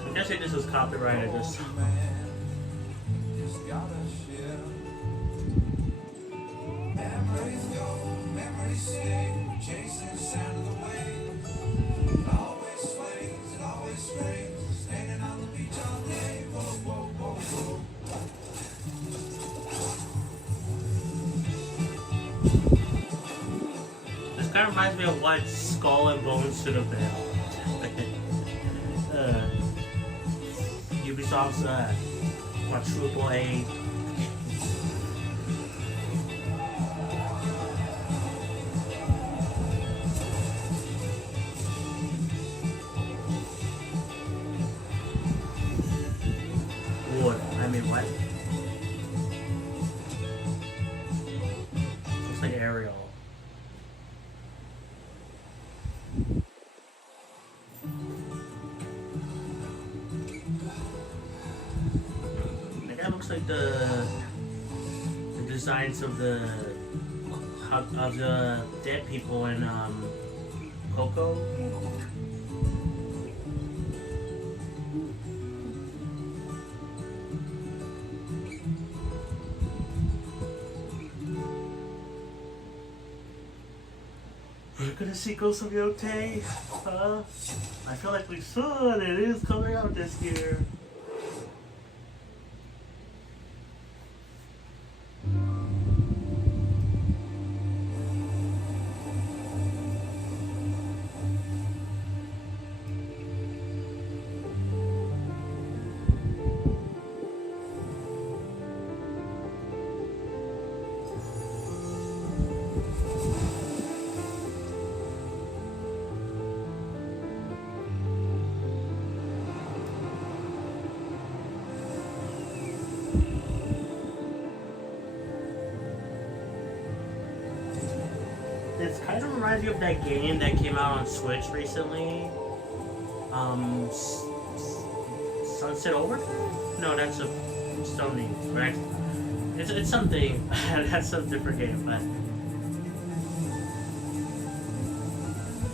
I guess this was copyrighted. This. kind of reminds me of what Skull and Bones should have been. Ubisoft's quadruple A. Wood. I mean, what? Looks like Ariel. That looks like the designs of the dead people in Coco. We're gonna see Ghost of Yotei. I feel like we should. It is coming out this year. This kind of reminds me of that game that came out on Switch recently. Sunset Overdrive? No, that's a Sony, right? It's something. That's a different game, but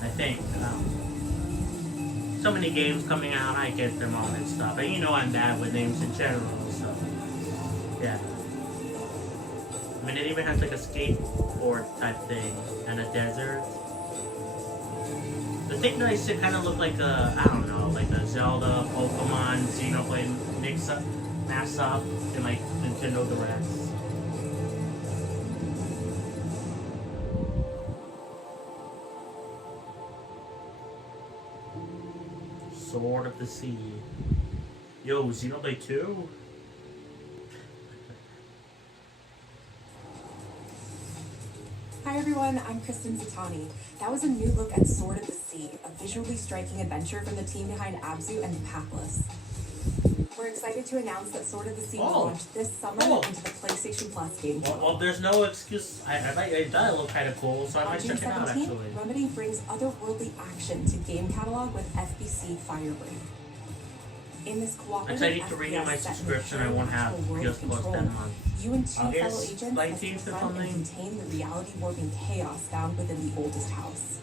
I think so many games coming out, I get them all and stuff. And you know I'm bad with names in general, so yeah. I mean, it even has like a skateboard type thing and a desert. The thing that I said kind of looked like a, I don't know, like a Zelda, Pokemon, Xenoblade mix-up, mass-up in like Nintendo Direct. Sword of the Sea. Yo, Xenoblade 2? Hi everyone, I'm Kristen Zatani. That was a new look at Sword of the Sea, a visually striking adventure from the team behind Abzu and Pathless. We're excited to announce that Sword of the Sea will launch this summer into the PlayStation Plus game. Well, there's no excuse. It does look kind of cool, so I might check it out actually. Remedy brings otherworldly action to game catalog with FBC Firebreak. In this cooperative I need to renew my subscription. I won't have PS Plus that month. You and two fellow agents must 19th or confront and something. contain the reality-warping chaos found within the oldest house.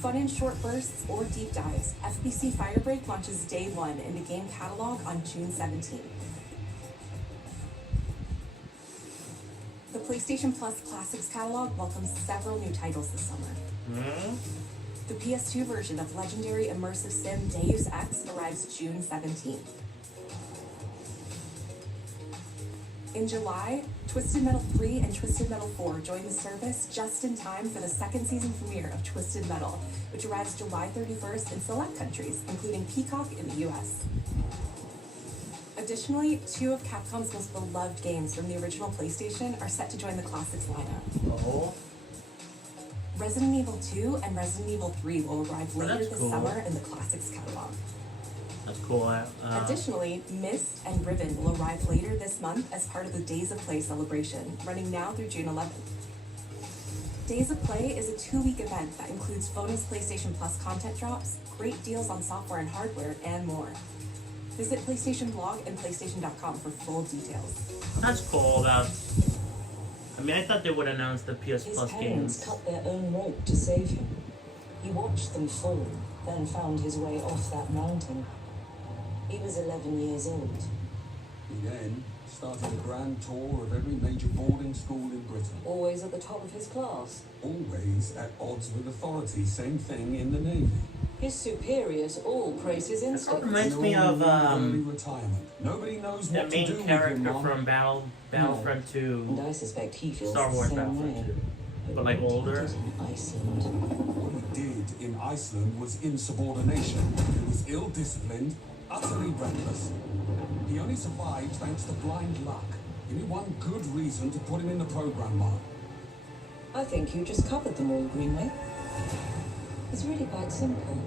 Fun in short bursts or deep dives, FBC Firebreak launches day one in the game catalog on June 17th. The PlayStation Plus Classics catalog welcomes several new titles this summer. The PS2 version of legendary immersive sim Deus Ex arrives June 17th. In July, Twisted Metal 3 and Twisted Metal 4 join the service just in time for the second season premiere of Twisted Metal, which arrives July 31st in select countries, including Peacock in the US. Additionally, two of Capcom's most beloved games from the original PlayStation are set to join the Classics lineup. Resident Evil 2 and Resident Evil 3 will arrive later this summer in the Classics catalog. That's cool. Additionally, Myst and Riven will arrive later this month as part of the Days of Play celebration, running now through June 11th. Days of Play is a 2-week event that includes bonus PlayStation Plus content drops, great deals on software and hardware, and more. Visit PlayStation blog and PlayStation.com for full details. That's cool. I mean, I thought they would announce the PS Plus games. His parents cut their own rope to save him. He watched them fall, then found his way off that mountain. He was 11 years old. He then started a grand tour of every major boarding school in Britain. Always at the top of his class. Always at odds with authority. Same thing in the Navy. His superiors all praise his instincts. It reminds me of retirement. Nobody knows the what to do main character with him, from Battlefront 2. And I suspect he feels Star the Wars same Battlefront way. 2. But like older? In Iceland. What he did in Iceland was insubordination. He was ill-disciplined, utterly reckless. He only survived thanks to blind luck. Give me one good reason to put him in the program, Mark. I think you just covered them all, Greenway. It's really quite simple.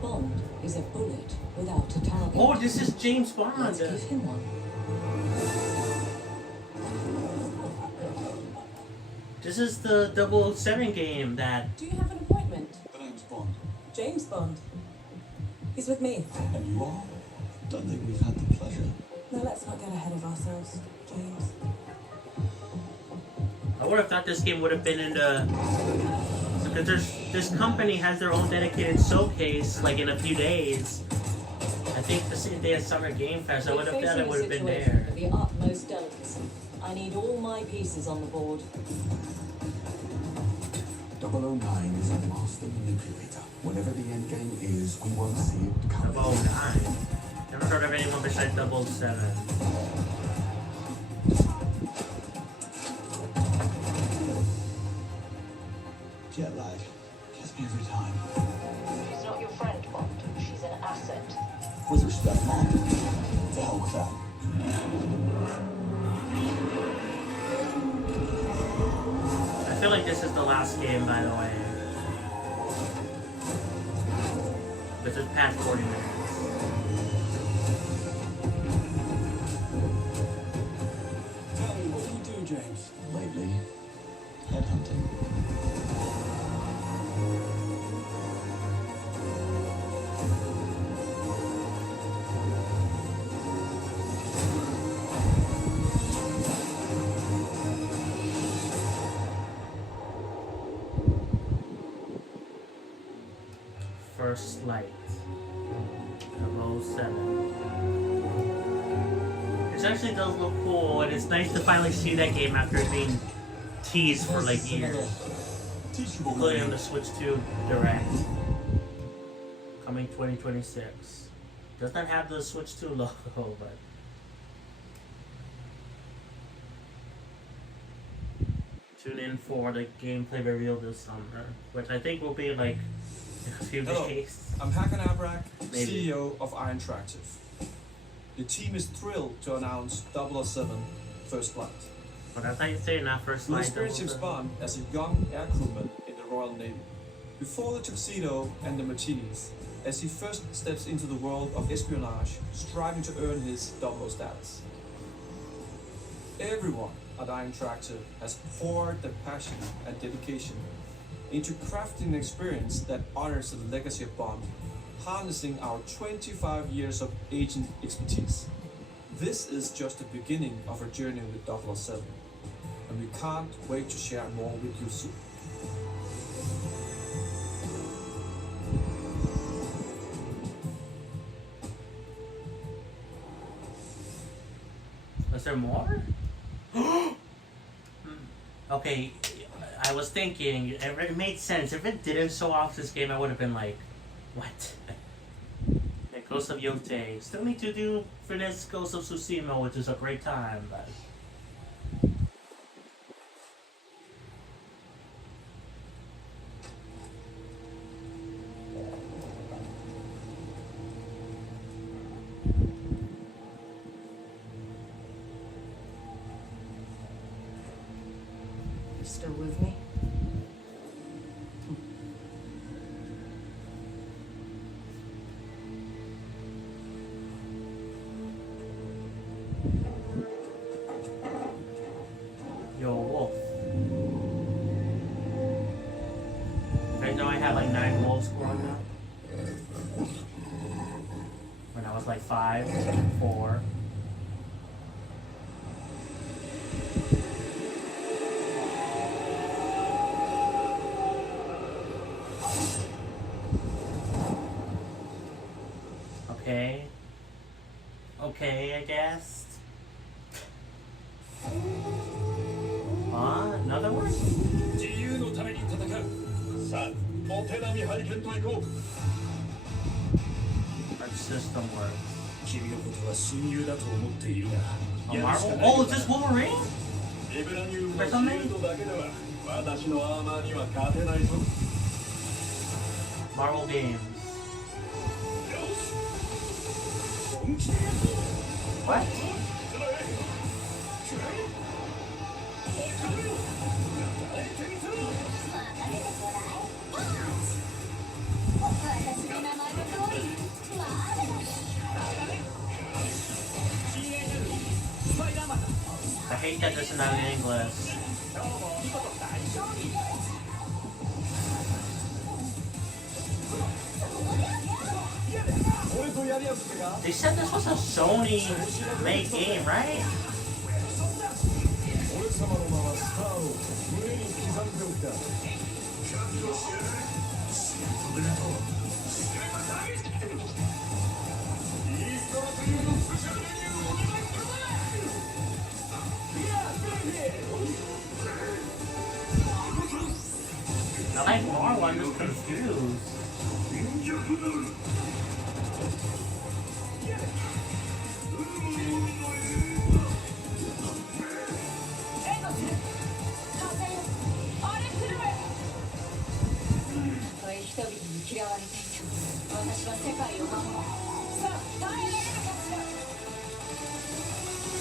Bond is a bullet without a target. Oh, this is James Bond. Let's give him one. This is the 007 game that... Do you have an appointment? The name's Bond. James Bond. He's with me. And you are? Don't think we've had the pleasure. No, let's not get ahead of ourselves, James. I would have thought this game would have been in the... Because this company has their own dedicated showcase, like in a few days. I think the same day as Summer Game Fest, I would have thought it would have been there. With the utmost delicacy. I need all my pieces on the board. 009 is a master manipulator. Whatever the end game is, we won't see it coming. 009? Never heard of anyone besides 007. Jet lag. Gets me every time. She's not your friend, Bond. She's an asset. With respect, Mom. To hell with that. I feel like this is the last game, by the way. This is past 40 minutes. Tell me, what do you do, James? Lately, headhunting. First Light. 007. It actually does look cool, and it's nice to finally see that game after it being teased for like years. Including on the Switch 2 Direct. Coming 2026. Does not have the Switch 2 logo, but... Tune in for the gameplay reveal this summer, which I think will be like in a few Hello, days. I'm Hakan Abrak, Maybe. CEO of Iron Interactive. The team is thrilled to announce 007 First Flight. But I thought you said not First We'll Light. experience James Bond as a young air crewman in the Royal Navy. Before the tuxedo and the martinis, as he first steps into the world of espionage, striving to earn his 00 status. Everyone at Iron Interactive has poured their passion and dedication into crafting an experience that honors the legacy of Bond, harnessing our 25 years of agent expertise. This is just the beginning of our journey with 007, and we can't wait to share more with you soon. Is there more? Okay, I was thinking, it made sense. If it didn't show off this game, I would have been like, what? Like Ghost of Yote. Still need to do finish Ghost of Tsushima, which is a great time, but... You still with me? Yo, wolf. I know I had like 9 wolves growing up. When I was like 5, 4. Okay. Okay, I guess. Another one? 自由のために戦う。さあ、お手並み拝見といこう。 Our system works. 君のことは親友だと思っているが。 A Marvel? Oh, is this Wolverine? リベラニウム Or の something? シールドだけでは私のアーマーには勝てないぞ。 Marvel games. What? I hate that this is not in English. They said this was a Sony-made game, right? I like Marvel, I'm just confused.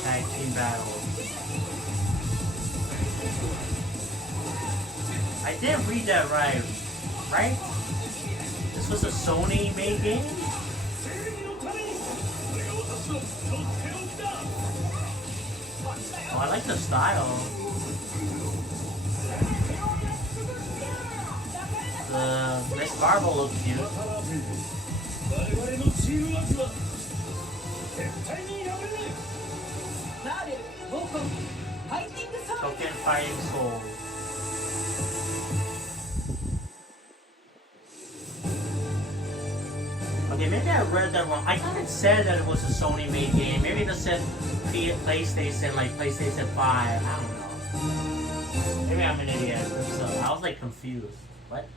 Tag team battle. I did read that right. Right? This was a Sony made game? Oh, I like the style. The Miss Marvel looks cute. Token Fighting Soul. Okay, maybe I read that wrong. I thought it said that it was a Sony made game. Maybe it said PlayStation, like PlayStation 5. I don't know. Maybe I'm an idiot. So I was like confused. What?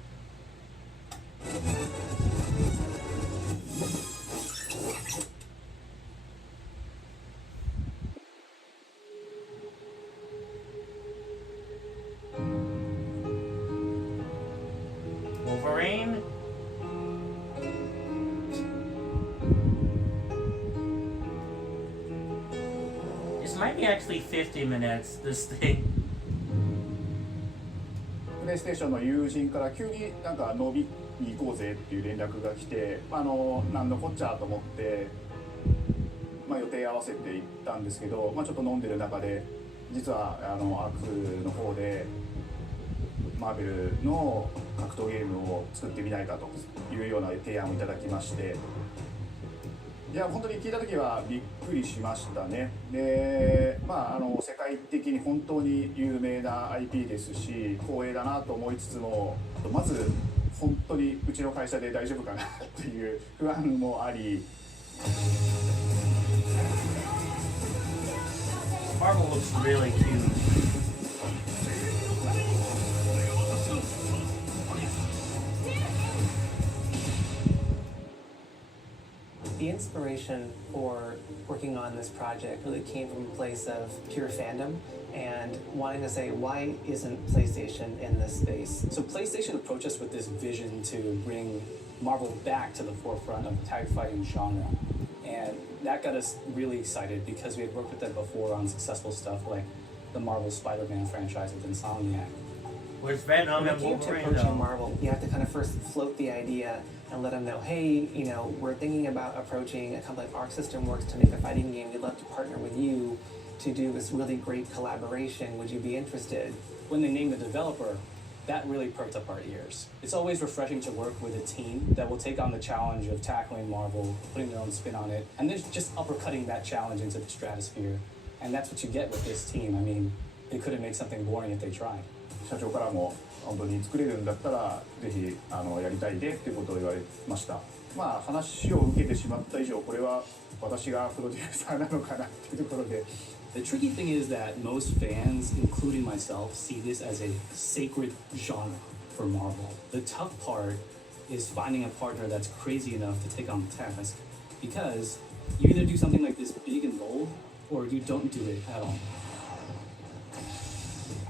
Wolverine? This might be actually 50 minutes, this thing. プレイステーションの友人から急になんか飲みに行こうぜっていう連絡が来て、なんのこっちゃと思って、予定合わせて行ったんですけど、ちょっと飲んでる中で実はアークの方でマーベルの格闘ゲームを作ってみないかというような提案をいただきまして、いや本当に聞いた時はびっくりしましたね。で、世界的に本当に有名な IP ですし光栄だなと思いつつも、まず本当にうちの会社で大丈夫かなっていう不安もあり。Marvel looks really cute. The inspiration for working on this project really came from a place of pure fandom and wanting to say, why isn't PlayStation in this space? So PlayStation approached us with this vision to bring Marvel back to the forefront of the tag fighting genre. And that got us really excited because we had worked with them before on successful stuff like the Marvel Spider-Man franchise with Insomniac. Where's Venom and When it came to approaching Marvel, you have to kind of first float the idea and let them know, hey, we're thinking about approaching a company like Arc System Works to make a fighting game. We'd love to partner with you to do this really great collaboration. Would you be interested? When they named the developer, that really perked up our ears. It's always refreshing to work with a team that will take on the challenge of tackling Marvel, putting their own spin on it, and then just uppercutting that challenge into the stratosphere. And that's what you get with this team. I mean, they could have made something boring if they tried. 社長からも本当に作れるんだったらぜひやりたいでっていうことを言われました。話を受けてしまった以上これは私がプロデューサーなのかなっていうところで。The tricky thing is that most fans, including myself, see this as a sacred genre for Marvel. The tough part is finding a partner that's crazy enough to take on the task, because you either do something like this big and bold, or you don't do it at all.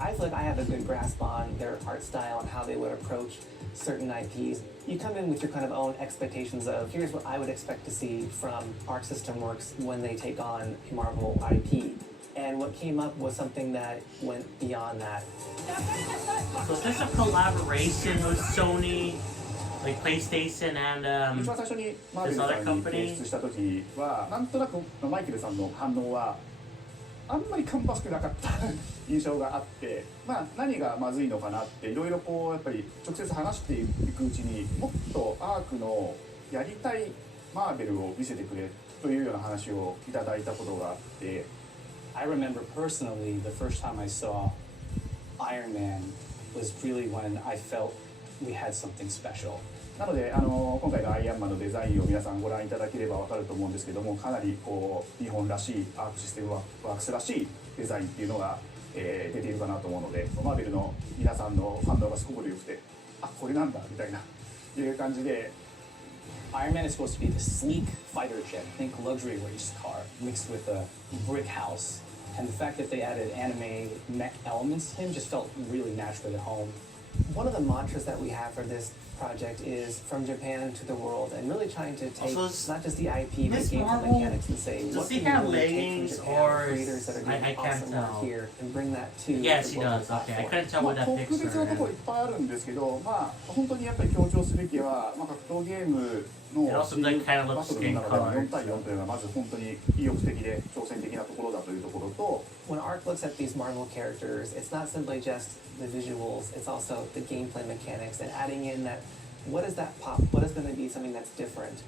I feel like I have a good grasp on their art style and how they would approach certain IPs. You come in with your kind of own expectations of, here's what I would expect to see from Arc System Works when they take on a Marvel IP. And what came up was something that went beyond that. So is this a collaboration with Sony, like PlayStation and 一番最初にマーベ this ル other さんに提 company? 出した時はなんとなくマイケルさんの反応はあんまり芳しくなかった印象があって、まあ、何がまずいのかなっていろいろこうやっぱり直接話していくうちにもっとアークのやりたいマーベルを見せてくれというような話をいただいたことがあって。I remember personally the first time I saw Iron Man was really when I felt we had something special. なので今回のアイアンマンのデザインを皆さんご覧いただければ分かると思うんですけども、かなりこう日本らしいアークシステムワークスらしいデザインっていうのが、出ているかなと思うので、マーベルの皆さんの反応がすごく良くて、あ、これなんだみたいないう感じで。Iron Man is supposed to be the sleek fighter jet, think luxury race car, mixed with a brick house. And the fact that they added anime mech elements to him just felt really naturally at home. One of the mantras that we have for this project is from Japan to the world, and really trying to take Also, not just the IP but Miss gameplay Marvel, mechanics and say does what he can have we really take from leggings Japan, or creators that are doing I can't awesome work tell. here, and bring that to Yes, the he global does. Okay, I platform. couldn't tell with that 特別なところいっ picture. ぱいあるんですけど、まあ本当にやっぱり強調すべきは、まあ、格闘ゲーム It の also like kind of バ looks トルの skin 中で color. 4対4というのはまず本当に意欲的で挑戦的なところだというところと。When Ark looks at these Marvel characters, it's not simply just the visuals, it's also the gameplay mechanics and adding in that what is that pop? What is going to be something that's different?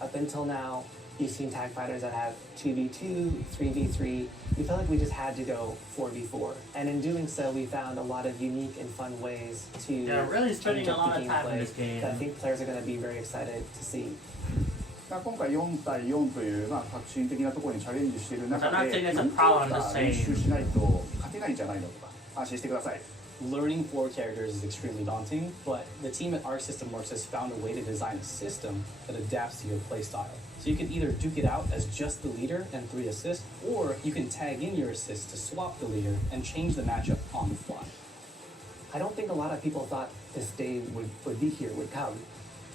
Up until now, you've seen tag fighters that have 2v2, 3v3. We felt like we just had to go 4v4. And in doing so, we found a lot of unique and fun ways to Yeah, really spending change a up lot the of time in gameplay this game. that I think players are going to be very excited to see. 今回4対4という、まあ、革新的なところにチャレンジしている中 I'm not で saying it's a 何 problem, 回 I'm か just 練 saying. 習しないと勝てないんじゃないのとか安心してください。 Learning 4 characters is extremely daunting, but the team at Arc System Works has found a way to design a system that adapts to your playstyle. So you can either duke it out as just the leader and 3 assists, or you can tag in your assists to swap the leader and change the matchup on the fly. I don't think a lot of people thought this day would be here, would come.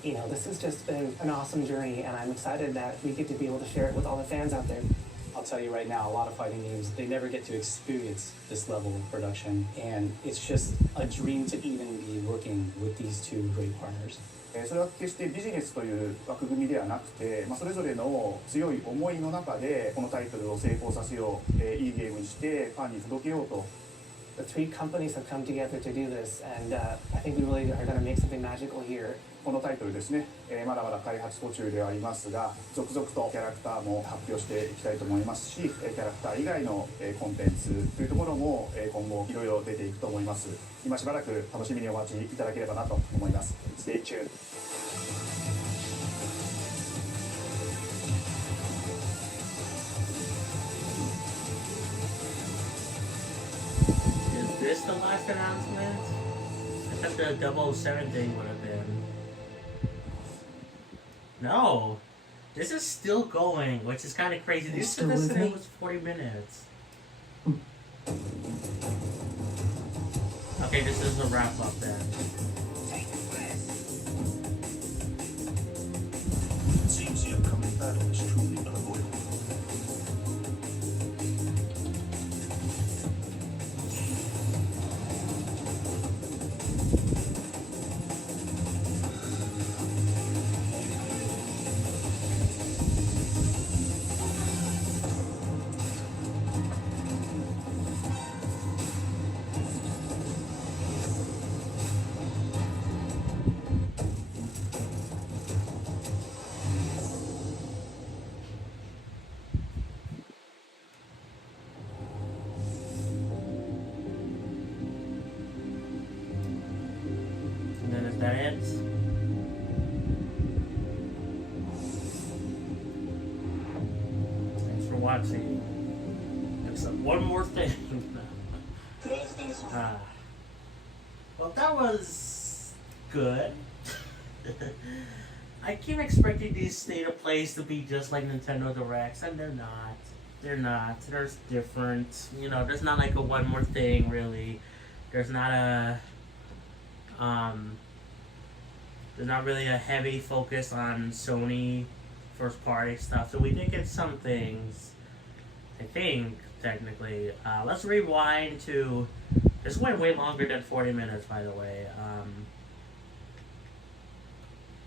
You know, this has just been an awesome journey, and I'm excited that we get to be able to share it with all the fans out there. I'll tell you right now, a lot of fighting games, they never get to experience this level of production, and it's just a dream to even be working with these two great partners. それは決してビジネスという枠組みではなくて、まあ、それぞれの強い思いの中でこのタイトルを成功させよう、いいゲームにしてファンに届けようと。The 3 companies have come together to do this, and I think we really are going to make something magical here. このタイトルですね、まだまだ開発途中ではありますが、続々とキャラクターも発表していきたいと思いますし、キャラクター以外のコンテンツというところも今後いろいろ出ていくと思います。今しばらく楽しみにお待ちいただければなと思います。Stay tuned. Is this the last announcement? I thought the 007 thing would have been. No. This is still going, which is kind of crazy. This still with me? was 40 minutes. Okay, this is a wrap up then. It seems the upcoming battle is truly unavoidable. And then is that it? Thanks for watching. Except one more thing. Well, that was good. I keep expecting these state of plays to be just like Nintendo Directs, and they're not. They're not. There's different. You know, there's not like a one more thing really. There's not a there's not really a heavy focus on Sony first party stuff. So we did get some things, I think, technically. Let's rewind to, this went way longer than 40 minutes, by the way.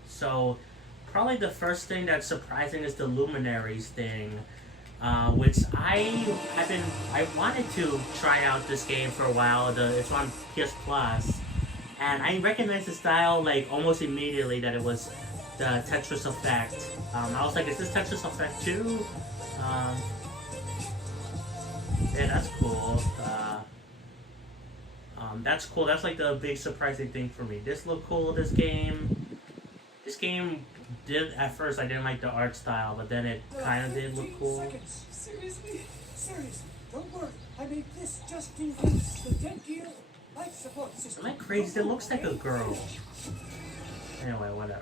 So probably the first thing that's surprising is the Luminaries thing, which I wanted to try out this game for a while. It's on PS Plus. And I recognized the style like almost immediately that it was the Tetris Effect. I was like, is this Tetris Effect 2? Yeah, that's cool. That's cool. That's like the big surprising thing for me. This looked cool, this game. This game did, at first I didn't like the art style, but then it kind of did look cool. Seriously, don't worry. I made this just in case. The dead gear. Am I crazy? It looks like a girl. Anyway, whatever.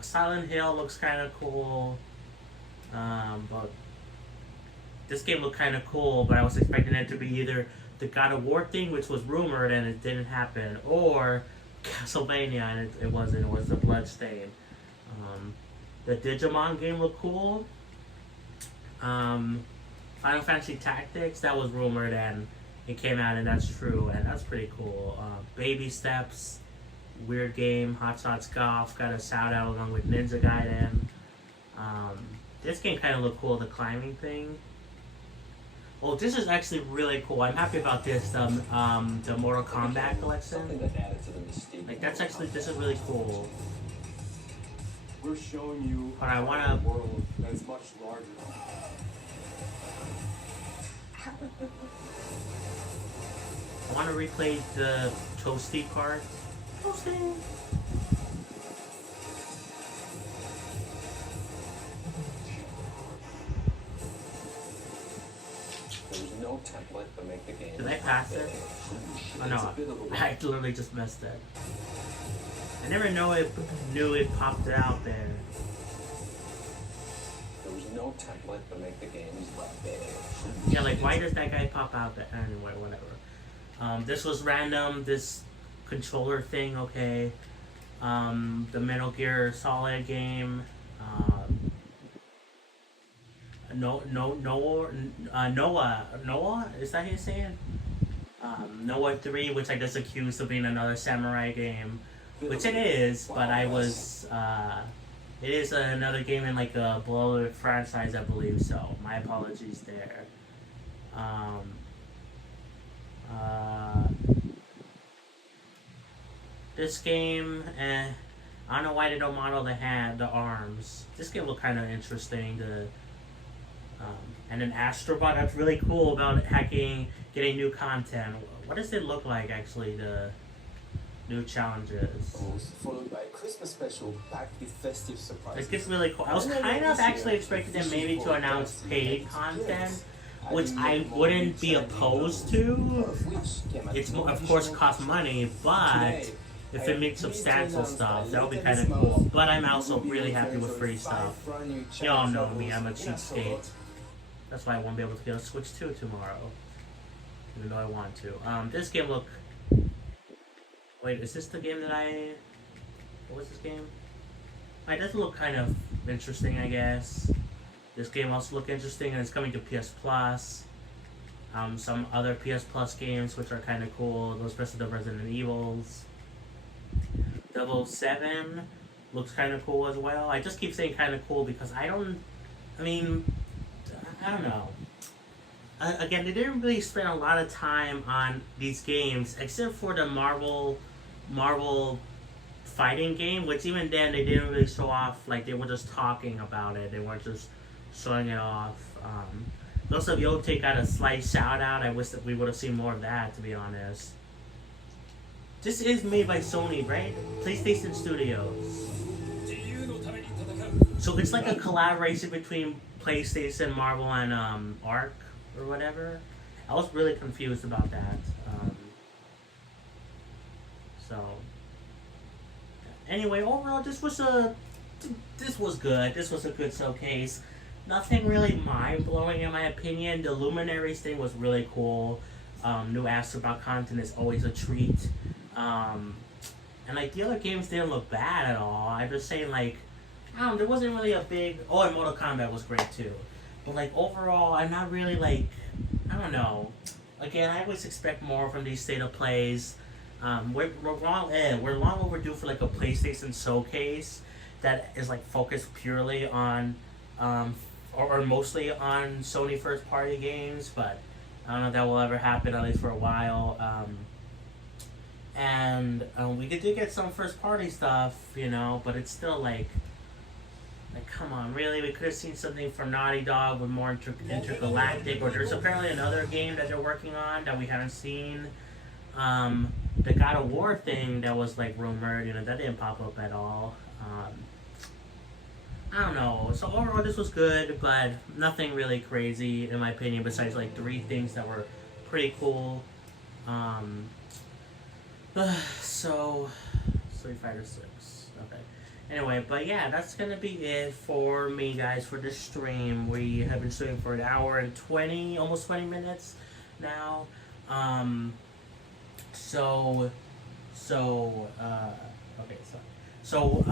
Silent Hill looks kind of cool. But this game looked kind of cool, but I was expecting it to be either the God of War thing, which was rumored and it didn't happen, or Castlevania, and it wasn't. It was the Bloodstain. The Digimon game looked cool. Final Fantasy Tactics, that was rumored and it came out and that's true, and that's pretty cool. Baby Steps, weird game. Hot Shots Golf got a shout out along with Ninja Gaiden. This game kind of looked cool, the climbing thing. Oh, this is actually really cool. I'm happy about this. The Mortal Kombat collection. Like that's actually, this is really cool. We're showing you but I a wanna world that's much larger. I want to replay the Toasty part. Toasty! There's no template to make the game. Did I pass it? Oh no, I literally just missed it. I never knew it popped out there. There was no template to make the games. Yeah, like why does that guy pop out there? Anyway, whatever. This was random, this controller thing, okay. The Metal Gear Solid game. Noah, is that his saying? Noah 3, which I just accused of being another samurai game. Which it is, but I was, it is another game in like a beloved franchise, I believe, so my apologies there. This game, I don't know why they don't model the arms. This game looked kind of interesting. And then Astrobot, that's really cool about hacking, getting new content. What does it look like actually, the new challenges? Followed by a Christmas special packed with festive surprises. It gets really cool. I was kind of actually expecting them maybe to announce paid content, which I wouldn't be opposed to. It's of course cost money, but if it makes substantial stuff, that would be kind of cool. But I'm also really happy with free stuff. Y'all know me, I'm a cheapskate. That's why I won't be able to get a Switch 2 tomorrow, even though I want to. This game look. Wait, is this the game that I? What was this game? It does look kind of interesting, I guess. This game also look interesting, and it's coming to PS Plus. Some other PS Plus games which are kind of cool, especially the Resident Evils. 007 looks kind of cool as well. I just keep saying kind of cool because I don't know. Again, they didn't really spend a lot of time on these games, except for the Marvel fighting game, which even then they didn't really show off. Like they were just talking about it. They weren't just showing it off. Ghost of Yote got a slight shout out. I wish that we would have seen more of that, to be honest. This is made by Sony, right? PlayStation Studios. So it's like a collaboration between PlayStation, Marvel, and Arc or whatever. I was really confused about that. So anyway, overall, this was a this was good. This was a good showcase. Nothing really mind-blowing in my opinion. The Luminaries thing was really cool. New Astrobot content is always a treat. And like the other games didn't look bad at all. I'm just saying like, I don't know, there wasn't really a big, oh, and Mortal Kombat was great too. But like overall, I'm not really like, I don't know. Again, I always expect more from these state of plays. We're long overdue for like a PlayStation showcase that is like focused purely on, or mostly on Sony first party games. But I don't know if that will ever happen, at least for a while. We did get some first party stuff, you know, but it's still like come on, really? We could have seen something from Naughty Dog with more intergalactic, or there's apparently another game that they're working on that we haven't seen. The God of War thing that was like rumored, you know, that didn't pop up at all. I don't know. So overall, this was good, but nothing really crazy in my opinion. Besides like 3 things that were pretty cool. So Street Fighter 6. Okay. Anyway, but yeah, that's gonna be it for me, guys, for this stream. We have been streaming for an hour and 20, almost 20 minutes now. Okay, so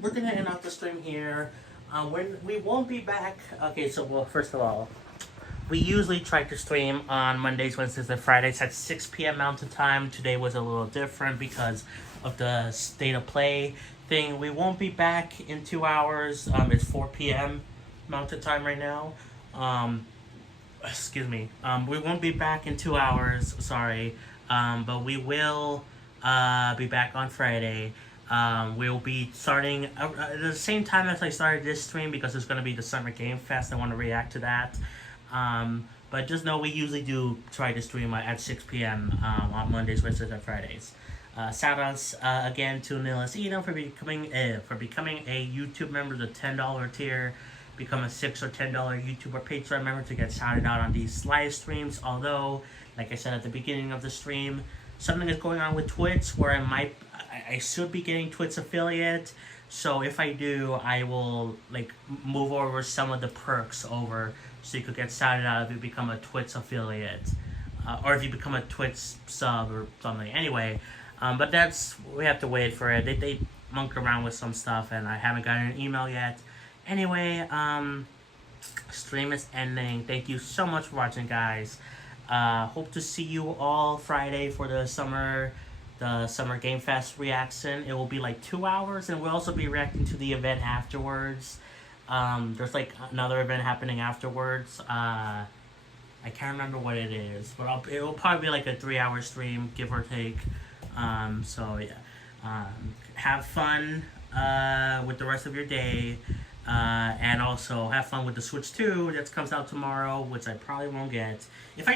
we're gonna end off the stream here. We won't be back. Okay, so well, first of all, we usually try to stream on Mondays, Wednesdays, and Fridays at 6 p.m. Mountain Time. Today was a little different because of the state of play thing. We won't be back in 2 hours. It's 4 p.m. Mountain Time right now. Excuse me. We won't be back in 2 hours. Sorry. But we will be back on Friday. We'll be starting at the same time as I started this stream because it's going to be the Summer Game Fest. I want to react to that. But just know we usually do try to stream at 6 p.m. On Mondays, Wednesdays, and Fridays. Shout outs again to Nilis Edom for becoming a YouTube member, the $10 tier. Become a $6 or $10 YouTuber Patreon member to get shouted out on these live streams. Although, like I said at the beginning of the stream, something is going on with Twitch where I should be getting Twitch affiliate. So if I do, I will like move over some of the perks over, so you could get shouted out if you become a Twitch affiliate, or if you become a Twitch sub or something. Anyway, but we have to wait for it. They monkey around with some stuff, and I haven't gotten an email yet. Anyway, stream is ending. Thank you so much for watching, guys. Hope to see you all Friday for the Summer Game Fest reaction. It will be like 2 hours, and we'll also be reacting to the event afterwards. There's like another event happening afterwards. I can't remember what it is, but it will probably be like a 3-hour stream, give or take. So yeah, have fun with the rest of your day, and also have fun with the Switch 2 that comes out tomorrow, which I probably won't get. If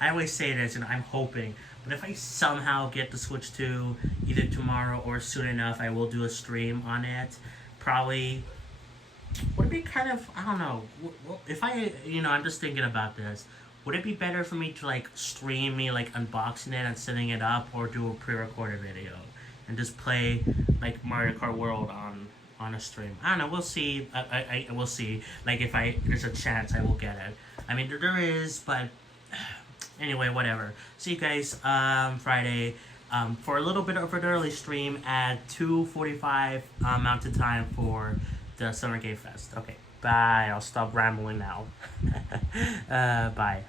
I always say this, and I'm hoping, but if I somehow get the Switch 2 either tomorrow or soon enough, I will do a stream on it. Probably. Would it be kind of, I don't know, if I'm just thinking about this, would it be better for me to like stream me like unboxing it and setting it up, or do a pre-recorded video and just play like Mario Kart World on a stream? I don't know, we'll see. I will see, like if there's a chance I will get it. I mean there is, but anyway, whatever. See you guys Friday for a little bit of an early stream at 2:45 Mountain Time for the Summer Game Fest. Okay, bye. I'll stop rambling now. Bye.